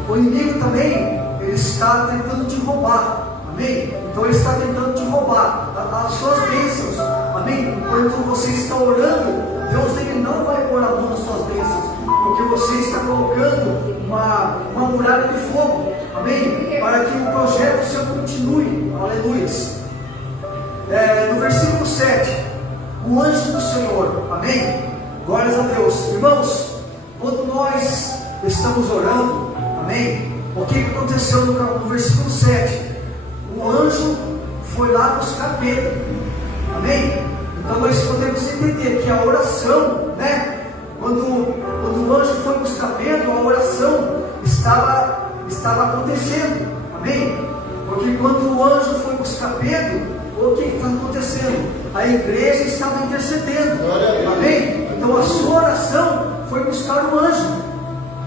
O inimigo também, ele está tentando te roubar, amém? Então ele está tentando te roubar as suas bênçãos, amém? Enquanto você está orando, Deus ele não vai pôr a mão nas suas bênçãos, porque você está colocando uma muralha de fogo, amém? Para que o projeto seu continue, aleluia. No versículo 7, o anjo do Senhor, amém? Glórias a Deus. Irmãos, quando nós estamos orando, amém? O que aconteceu no versículo 7? O anjo foi lá buscar Pedro, amém? Então nós podemos entender que a oração, né? Quando o anjo foi buscar Pedro, a oração estava acontecendo, amém? Porque quando o anjo foi buscar Pedro, o que está acontecendo? A igreja estava intercedendo, amém? Então a sua oração foi buscar o anjo,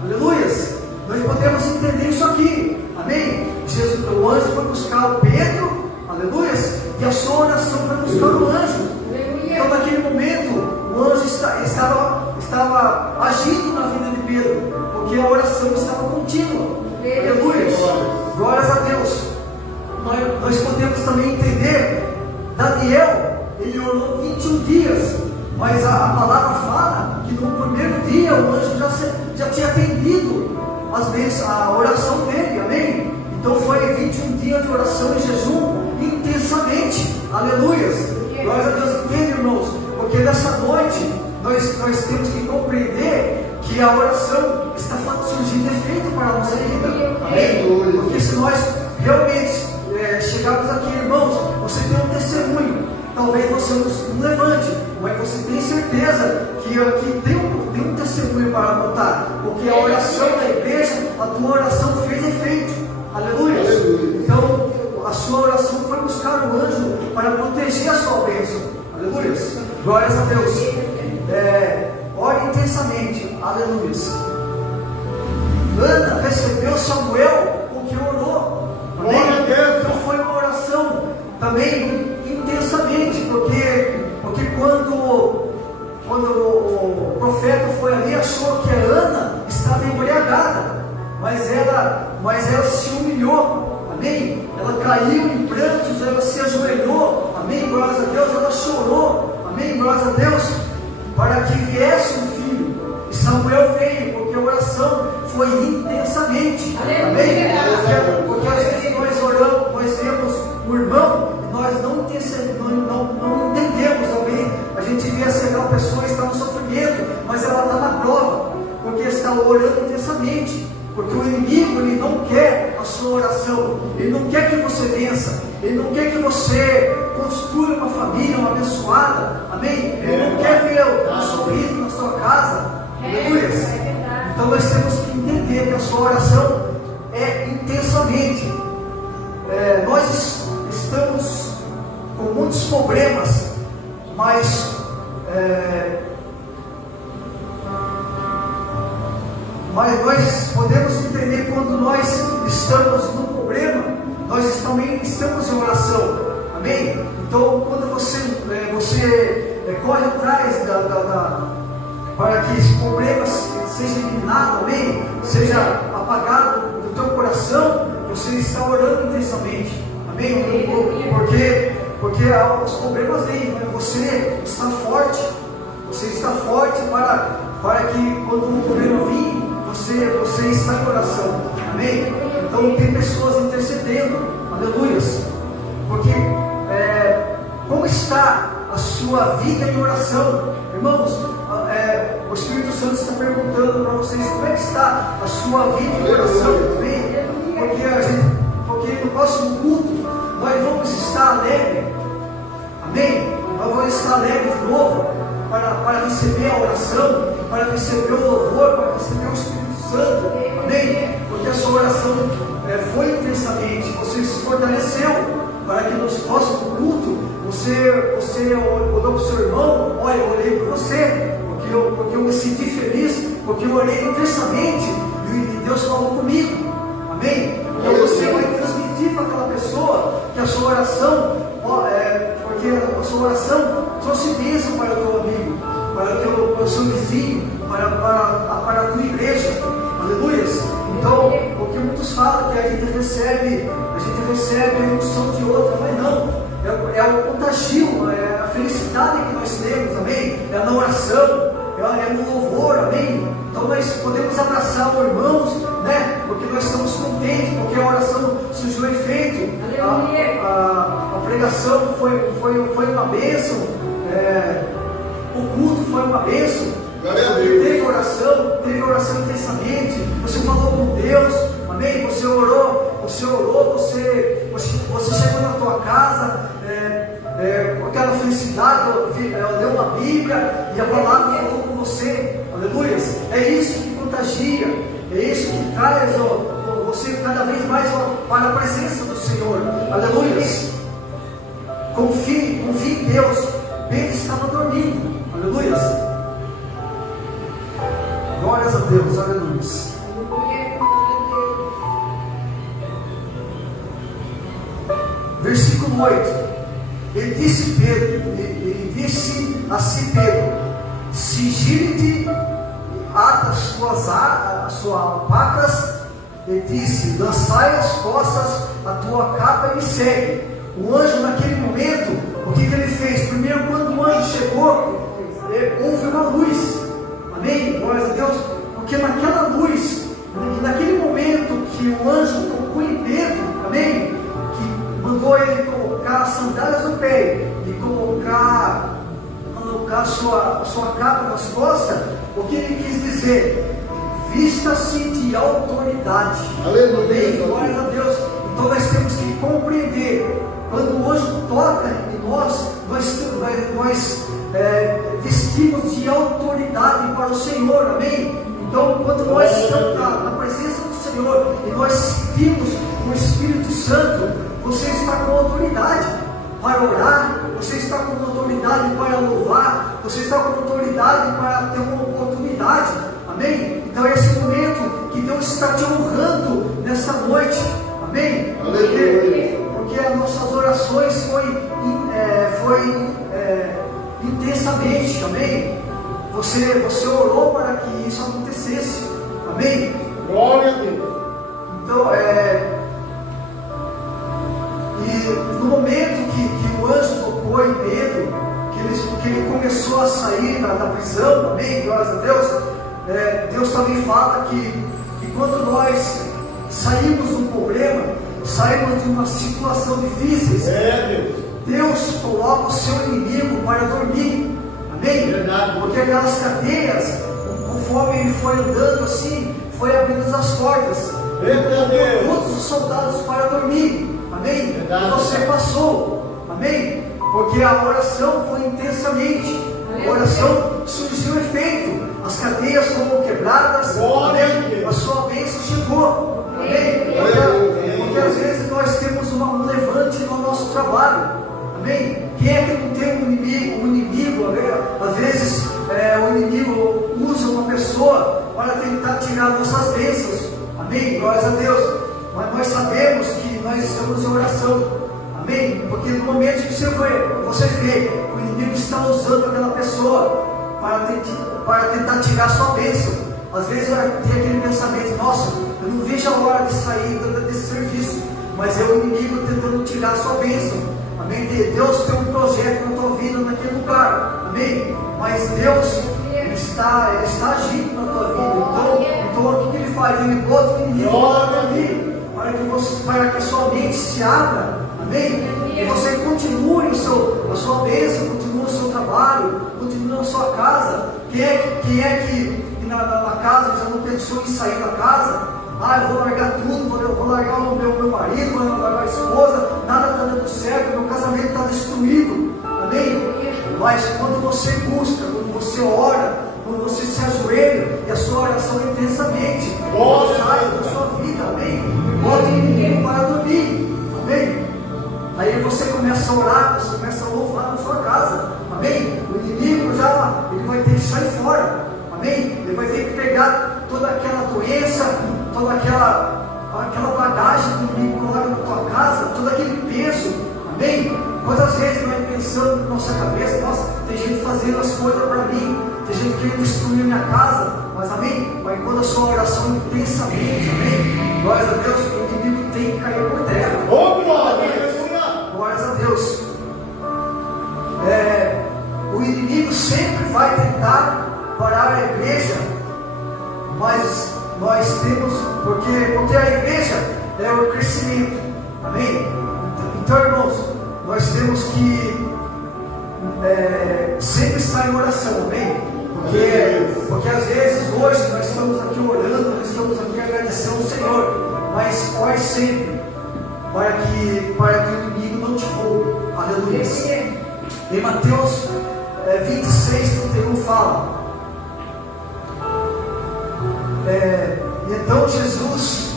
aleluias. Nós podemos entender isso aqui, amém? O anjo foi buscar o Pedro, aleluias, e a sua oração foi buscar o anjo. Então naquele momento o anjo estava agindo na vida de Pedro, porque a oração estava contínua, aleluia, glórias a Deus. Nós podemos também entender, Daniel, ele orou 21 dias, mas a palavra fala que no primeiro dia o anjo já tinha atendido a oração dele, amém? Então foi 21 dias de oração e jejum intensamente, aleluias, glória a Deus. Entende, irmãos? Porque nessa noite nós temos que compreender que a oração está surgindo efeito para a nossa vida, amém? Porque se nós realmente chegarmos aqui, irmãos, você tem um testemunho, talvez você não levante, mas você tem certeza que aqui tem um testemunho para contar, porque a oração da igreja, a tua oração fez efeito, aleluia. Então a sua oração foi buscar o anjo para proteger a sua bênção, aleluia, glórias a Deus. Ore intensamente, aleluia. Ana recebeu Samuel porque orou, amém? Então foi uma oração também intensamente, porque quando o profeta foi ali, achou que a Ana estava embriagada, mas ela se humilhou, amém? Ela caiu em prantos, ela se ajoelhou, amém? Glórias a Deus, ela chorou, amém? Glórias a Deus, para que viesse um filho. E Samuel veio, porque a oração foi intensamente, amém? Porque às vezes nós oramos, nós vemos o irmão e nós não entendemos, amém? A gente vê aquela pessoa está no sofrimento, mas ela está na prova, porque está orando intensamente. Porque o inimigo, ele não quer a sua oração, ele não quer que você vença, ele não quer que você construa uma família, uma abençoada, amém? Ele não quer ver um sorriso na sua casa, aleluia. Então nós temos que entender que a sua oração é intensamente. Nós estamos com muitos problemas, mas nós podemos entender quando nós estamos no problema, nós também estamos em oração, amém? Então quando você você corre atrás para que esse problema seja eliminado, amém? Seja apagado do teu coração, você está orando intensamente, amém? Porque os problemas vêm, mas você está forte para que quando o problema vir, você está em oração, amém? Então tem pessoas intercedendo, aleluias, porque como está a sua vida em oração, irmãos? O Espírito Santo está perguntando para vocês como é que está a sua vida em oração, amém? Porque no próximo culto nós vamos estar alegres, amém? Nós vamos estar alegres de novo para receber a oração, para receber o louvor, para receber o Espírito Santo, amém? Porque a sua oração foi intensamente, você se fortaleceu para que nos próximos cultos você olhou para o seu irmão, olha, eu orei por você, porque eu me senti feliz, porque eu orei intensamente e Deus falou comigo, amém? Então você vai transmitir para aquela pessoa que a sua oração, porque a sua oração trouxe bênção para o teu amigo, para o seu vizinho, para a tua igreja, aleluias. Então, o que muitos falam que a gente recebe a emoção de outra, mas não. É o contagio, é a felicidade que nós temos, amém? É na oração, é no louvor, amém? Então nós podemos abraçar os irmãos, né? Porque nós estamos contentes, porque a oração surgiu efeito, a pregação foi uma bênção, o culto foi uma bênção, teve oração intensamente, você falou com Deus, amém? Você orou, você chegou na tua casa com aquela felicidade, leu uma Bíblia e a palavra falou com você, aleluia. É isso que contagia, é isso que traz você cada vez mais para a presença do Senhor, aleluia. Confie em Deus. Pedro estava dormindo, aleluia. Glórias a Deus, aleluia. Versículo 8. Ele disse assim Pedro: sigile-te, ata as suas alpacas. Ele disse: lançai as costas a tua capa e me segue. O anjo, naquele momento, o que ele fez? Primeiro, quando o anjo chegou, houve uma luz, amém? Glória a Deus, porque naquela luz, naquele momento que o anjo tocou em Pedro, amém? Que mandou ele colocar as sandálias no pé e colocar a sua capa nas costas, o que ele quis dizer? Vista-se de autoridade. Aleluia. Glória a Deus. Então nós temos que compreender, quando o anjo toca em nós vestimos de autoridade para o Senhor, amém? Então quando nós estamos na presença do Senhor e nós sentimos o Espírito Santo, você está com autoridade para orar, você está com autoridade para louvar, você está com autoridade para ter uma oportunidade, amém? Então é esse momento que Deus está te honrando nessa noite, amém? Porque as nossas orações foi intensamente, amém? Você orou para que isso acontecesse, amém? Glória a Deus. Então e no momento que o anjo tocou em Pedro, que ele começou a sair da prisão, amém? Glórias a Deus. Deus também fala que quando nós saímos de um problema, saímos de uma situação difícil, Deus coloca o seu inimigo para dormir, amém? Verdade. Porque aquelas cadeias, conforme ele foi andando assim, foi abrindo as portas, todos os soldados para dormir, amém? Verdade. Você passou, amém? Porque a oração foi intensamente, a oração surgiu efeito, as cadeias foram quebradas, amém? A sua bênção chegou, amém? Porque às vezes nós temos um levante no nosso trabalho, amém? Quem é que não tem um inimigo? Às vezes o inimigo usa uma pessoa para tentar tirar nossas bênçãos, amém? Glórias a Deus. Mas nós sabemos que nós estamos em oração, amém? Porque no momento que você fez porque o inimigo está usando aquela pessoa para tentar tirar a sua bênção. Às vezes vai ter aquele pensamento: nossa, eu não vejo a hora de sair desse serviço, mas é o inimigo tentando tirar a sua bênção. Amém? Deus tem um projeto na tua vida, naquele lugar. Amém? Mas Deus está agindo na tua vida. Então o que ele faz? Ele bota o inimigo ali para que a sua mente se abra. Amém? E você continue a sua bênção, continue o seu trabalho, continue a sua casa. Quem é que na casa já não pensou em sair da casa? Eu vou largar tudo, eu vou largar o meu marido, vou largar a esposa, nada está dando certo, meu casamento está destruído. Amém? Mas quando você busca, quando você ora, quando você se ajoelha e a sua oração intensamente, sai da sua vida, amém? Bota o inimigo para dormir, amém? Aí você começa a orar, você começa a louvar na sua casa, amém? O inimigo ele vai ter que sair fora, amém? Ele vai ter que pegar toda aquela doença, toda aquela bagagem que o inimigo coloca na tua casa, todo aquele peso, amém? Quantas vezes vai pensando na nossa cabeça: nossa, tem gente fazendo as coisas para mim, tem gente querendo destruir minha casa, mas amém? Mas quando a sua oração intensamente, amém? Glórias a Deus, o inimigo tem que cair por terra. Glórias a Deus. O inimigo sempre vai tentar parar a igreja, mas nós temos, porque a igreja é o crescimento, amém? Então, irmãos, nós temos que sempre estar em oração, amém? Porque às vezes hoje nós estamos aqui orando, nós estamos aqui agradecendo ao Senhor, mas ore sempre para que o inimigo não te roube. Aleluia. Em Mateus 26:31 fala: então Jesus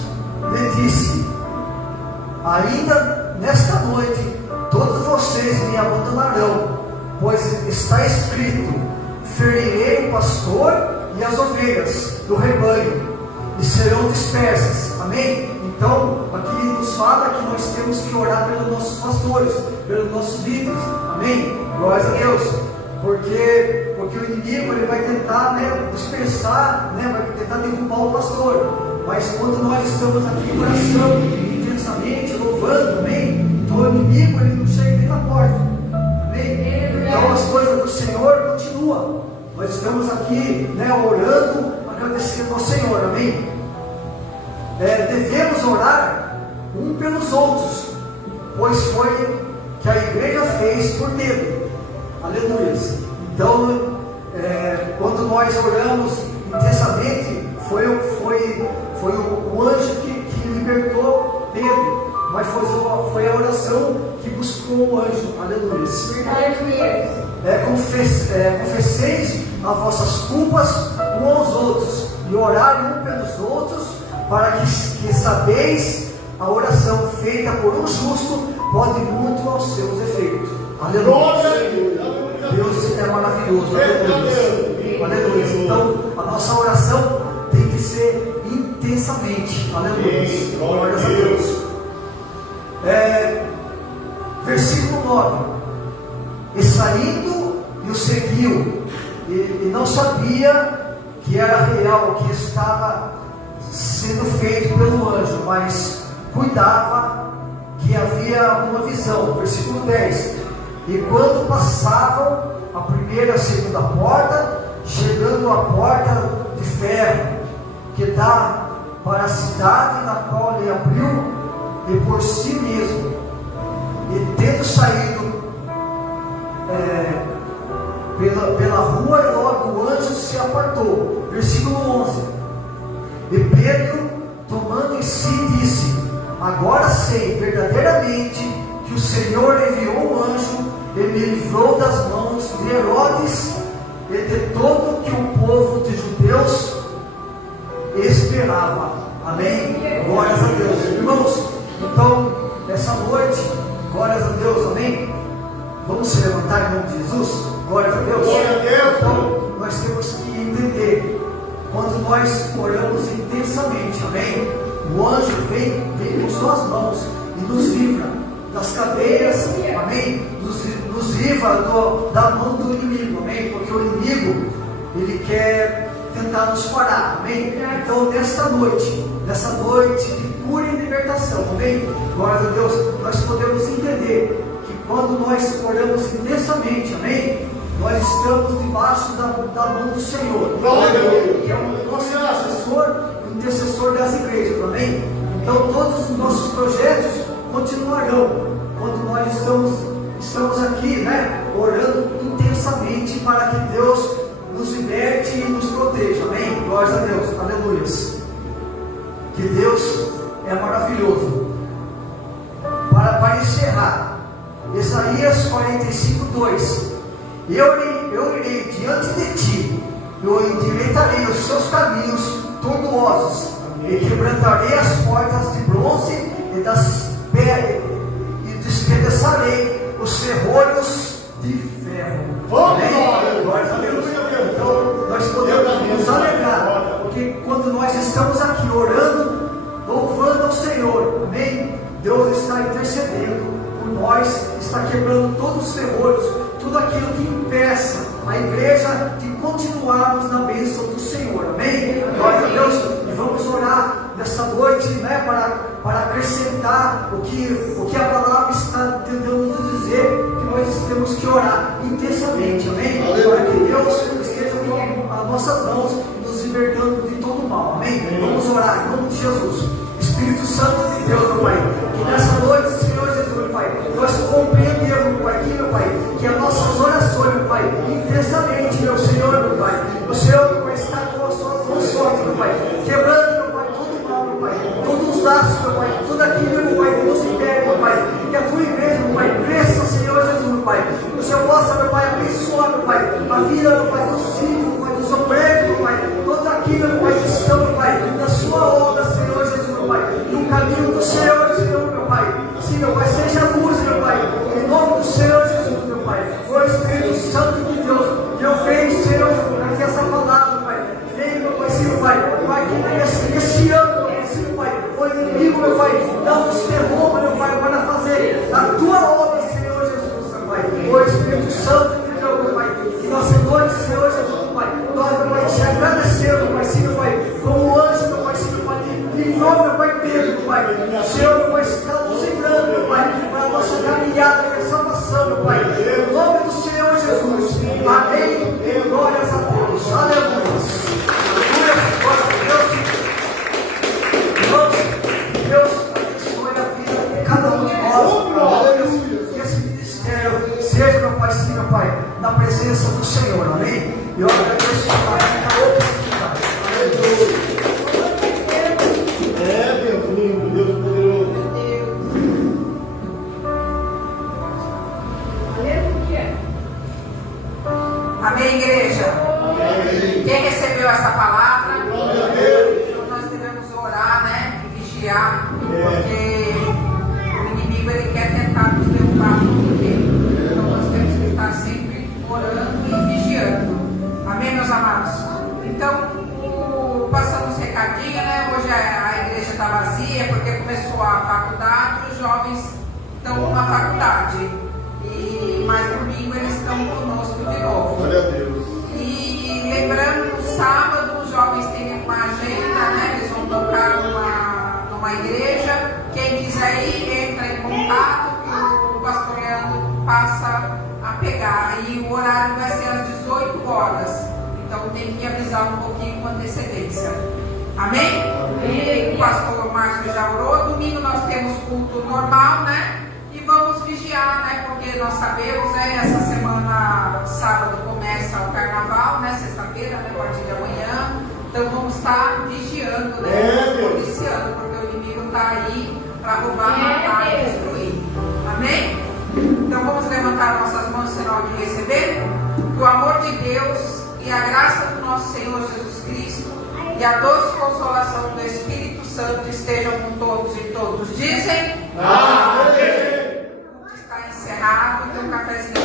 lhe disse: ainda nesta noite todos vocês me abandonarão, pois está escrito: ferirei o pastor e as ovelhas do rebanho, e serão dispersas. Amém? Então, aqui nos fala que nós temos que orar pelos nossos pastores, pelos nossos líderes. Amém? Glória a Deus. Porque o inimigo ele vai tentar dispersar, vai tentar derrubar o pastor. Mas quando nós estamos aqui em oração, intensamente, louvando, amém? Então o inimigo ele não chega nem na porta. Amém? Então as coisas do Senhor continuam. Nós estamos aqui orando, agradecendo ao Senhor. Amém? Devemos orar um pelos outros, pois foi que a igreja fez por Pedro. Aleluia. Então, quando nós oramos intensamente, foi o anjo que libertou Pedro, mas foi a oração que buscou o anjo. Aleluia. Confesseis as vossas culpas uns aos outros e orarem um pelos outros, para que sabeis a oração feita por um justo pode muito aos seus efeitos. Aleluia. Deus é maravilhoso. Aleluia. Então a nossa oração tem que ser intensamente. Aleluia. Glórias a Deus. Versículo 9: e saindo e o seguiu, e não sabia que era real o que estava sendo feito pelo anjo, mas cuidava que havia uma visão. Versículo 10: e quando passavam a primeira e a segunda porta, chegando à porta de ferro que dá para a cidade, na qual ele abriu e por si mesmo, e tendo saído pela rua, e logo o anjo se apartou. Versículo 11: e Pedro, tomando em si, disse: agora sei verdadeiramente que o Senhor enviou um anjo e me livrou das mãos de Herodes e de todo que o povo de judeus esperava. Amém? Glórias a Deus. Irmãos, então, essa noite, glórias a Deus, amém? Vamos se levantar em nome de Jesus? Glórias a Deus. Então, nós temos que entender, quando nós oramos intensamente, amém? O anjo vem com suas mãos e nos livra das cadeias, amém? Nos livra livra da mão do inimigo, amém? Porque o inimigo, ele quer tentar nos parar, amém? Então, nessa noite de pura libertação, amém? Glória a Deus, nós podemos entender que quando nós oramos intensamente, amém? Nós estamos debaixo da mão do Senhor, que é o nosso intercessor das igrejas, amém? Então, todos os nossos projetos continuarão quando nós estamos aqui, né? Orando intensamente para que Deus nos liberte e nos proteja, amém? Glória a Deus, aleluia. Que Deus é maravilhoso. Para encerrar, Isaías 45:2. Eu irei diante de ti, eu endireitarei os seus caminhos tortuosos, e quebrantarei as portas de bronze e despedaçarei os ferrolhos de ferro. Amém? Glória a Deus. Então, nós podemos nos alegrar, porque quando nós estamos aqui orando, louvando ao Senhor, amém? Deus está intercedendo por nós, está quebrando todos os ferrolhos, tudo aquilo que impeça a igreja de continuarmos na bênção do Senhor, amém? Glória a Deus. E vamos orar nessa noite, né, para acrescentar o que a palavra está tentando nos dizer, que nós temos que orar intensamente, amém? Para que Deus esteja com as nossas mãos, nos libertando de todo mal, amém? Vamos orar em nome de Jesus. Espírito Santo de Deus, meu Pai, que nessa noite, Senhor Jesus, meu Pai, nós compreendemos, meu Pai, aqui, meu Pai, que as nossas orações, meu Pai, intensamente, meu Senhor, meu Pai, o Senhor, meu Pai, está com as suas mãos fortes, meu Pai, quebrando, meu Pai, todo o mal, meu Pai, todos os laços, meu Pai, tudo aquilo, meu Pai, que nos impede, meu Pai, que a tua igreja, meu Pai, cresça, Senhor Jesus, meu Pai, que o Senhor possa, meu Pai, abençoar, meu Pai, a vida, meu Pai, dos filhos, meu Pai, dos obreiros, meu Pai, todos aquilo, meu Pai, que estão, meu Pai, na sua obra, Senhor Jesus, meu Pai, no caminho do Senhor, Senhor, meu Pai, sim, meu Pai, seja a luz, meu Pai, em nome do Senhor Jesus, meu Pai, o Espírito Santo de Deus, e eu creio, Senhor, para que essa palavra, meu Pai, venha, meu Pai, sim, meu Pai, que nesse ano, meu Pai, sim, meu Pai, o inimigo, meu Pai, não nos derruba, meu Pai, para fazer a tua obra, Senhor Jesus, meu Pai, o Espírito Santo de Deus, meu Pai, que nossa noite, Senhor Jesus, meu Pai, nós, meu Pai, te agradecemos, meu Pai, sim, meu Pai, como o anjo, meu Pai, sim, meu Pai, livrou, meu Pai, Pedro, meu Pai, o Senhor, meu Pai, está nos livrando, meu Pai, para a nossa caminhada e a salvação, meu Pai, em nome do Senhor Jesus, amém, e glórias a Deus, aleluia, glória a Deus, Deus abençoe a vida de cada um de nós, que esse ministério seja, meu Pai, sim, meu Pai, na presença do Senhor, amém, e eu agradeço a oportunidade, aleluia. Deus lindo, Deus poderoso. Aleluia. Amém, igreja? Amém. Quem recebeu essa palavra? Glória a Deus. Então nós devemos orar, né? E vigiar, porque o inimigo, ele quer tentar nos derrubar todo tempo. Então nós temos que estar sempre orando e vigiando. Amém, meus amados? Então, passando os recadinhos, né? Hoje a igreja está vazia porque começou a faculdade, os jovens estão numa faculdade. Mas domingo eles estão conosco de novo. Glória a Deus. E lembrando, no sábado os jovens têm uma agenda, né? Eles vão tocar numa igreja. Quem quiser ir, entra em contato que o pastor Leandro passa a pegar. E o horário vai ser às 18 horas. Então tem que avisar um pouquinho com antecedência. Amém? Amém. O pastor Márcio já orou. Domingo nós temos culto normal, né? E vamos vigiar, né? Porque nós sabemos, né? Essa semana, sábado, começa o carnaval, né? Sexta-feira, né? A partir de amanhã. Então vamos estar vigiando, né? Policiando, porque o inimigo está aí para roubar, matar e destruir. Amém? Então vamos levantar nossas mãos em sinal de receber. Que o amor de Deus e a graça do nosso Senhor Jesus Cristo e a doce consolação do Espírito Santo estejam com todos e todos dizem. Amém. Está encerrado. Tem um cafezinho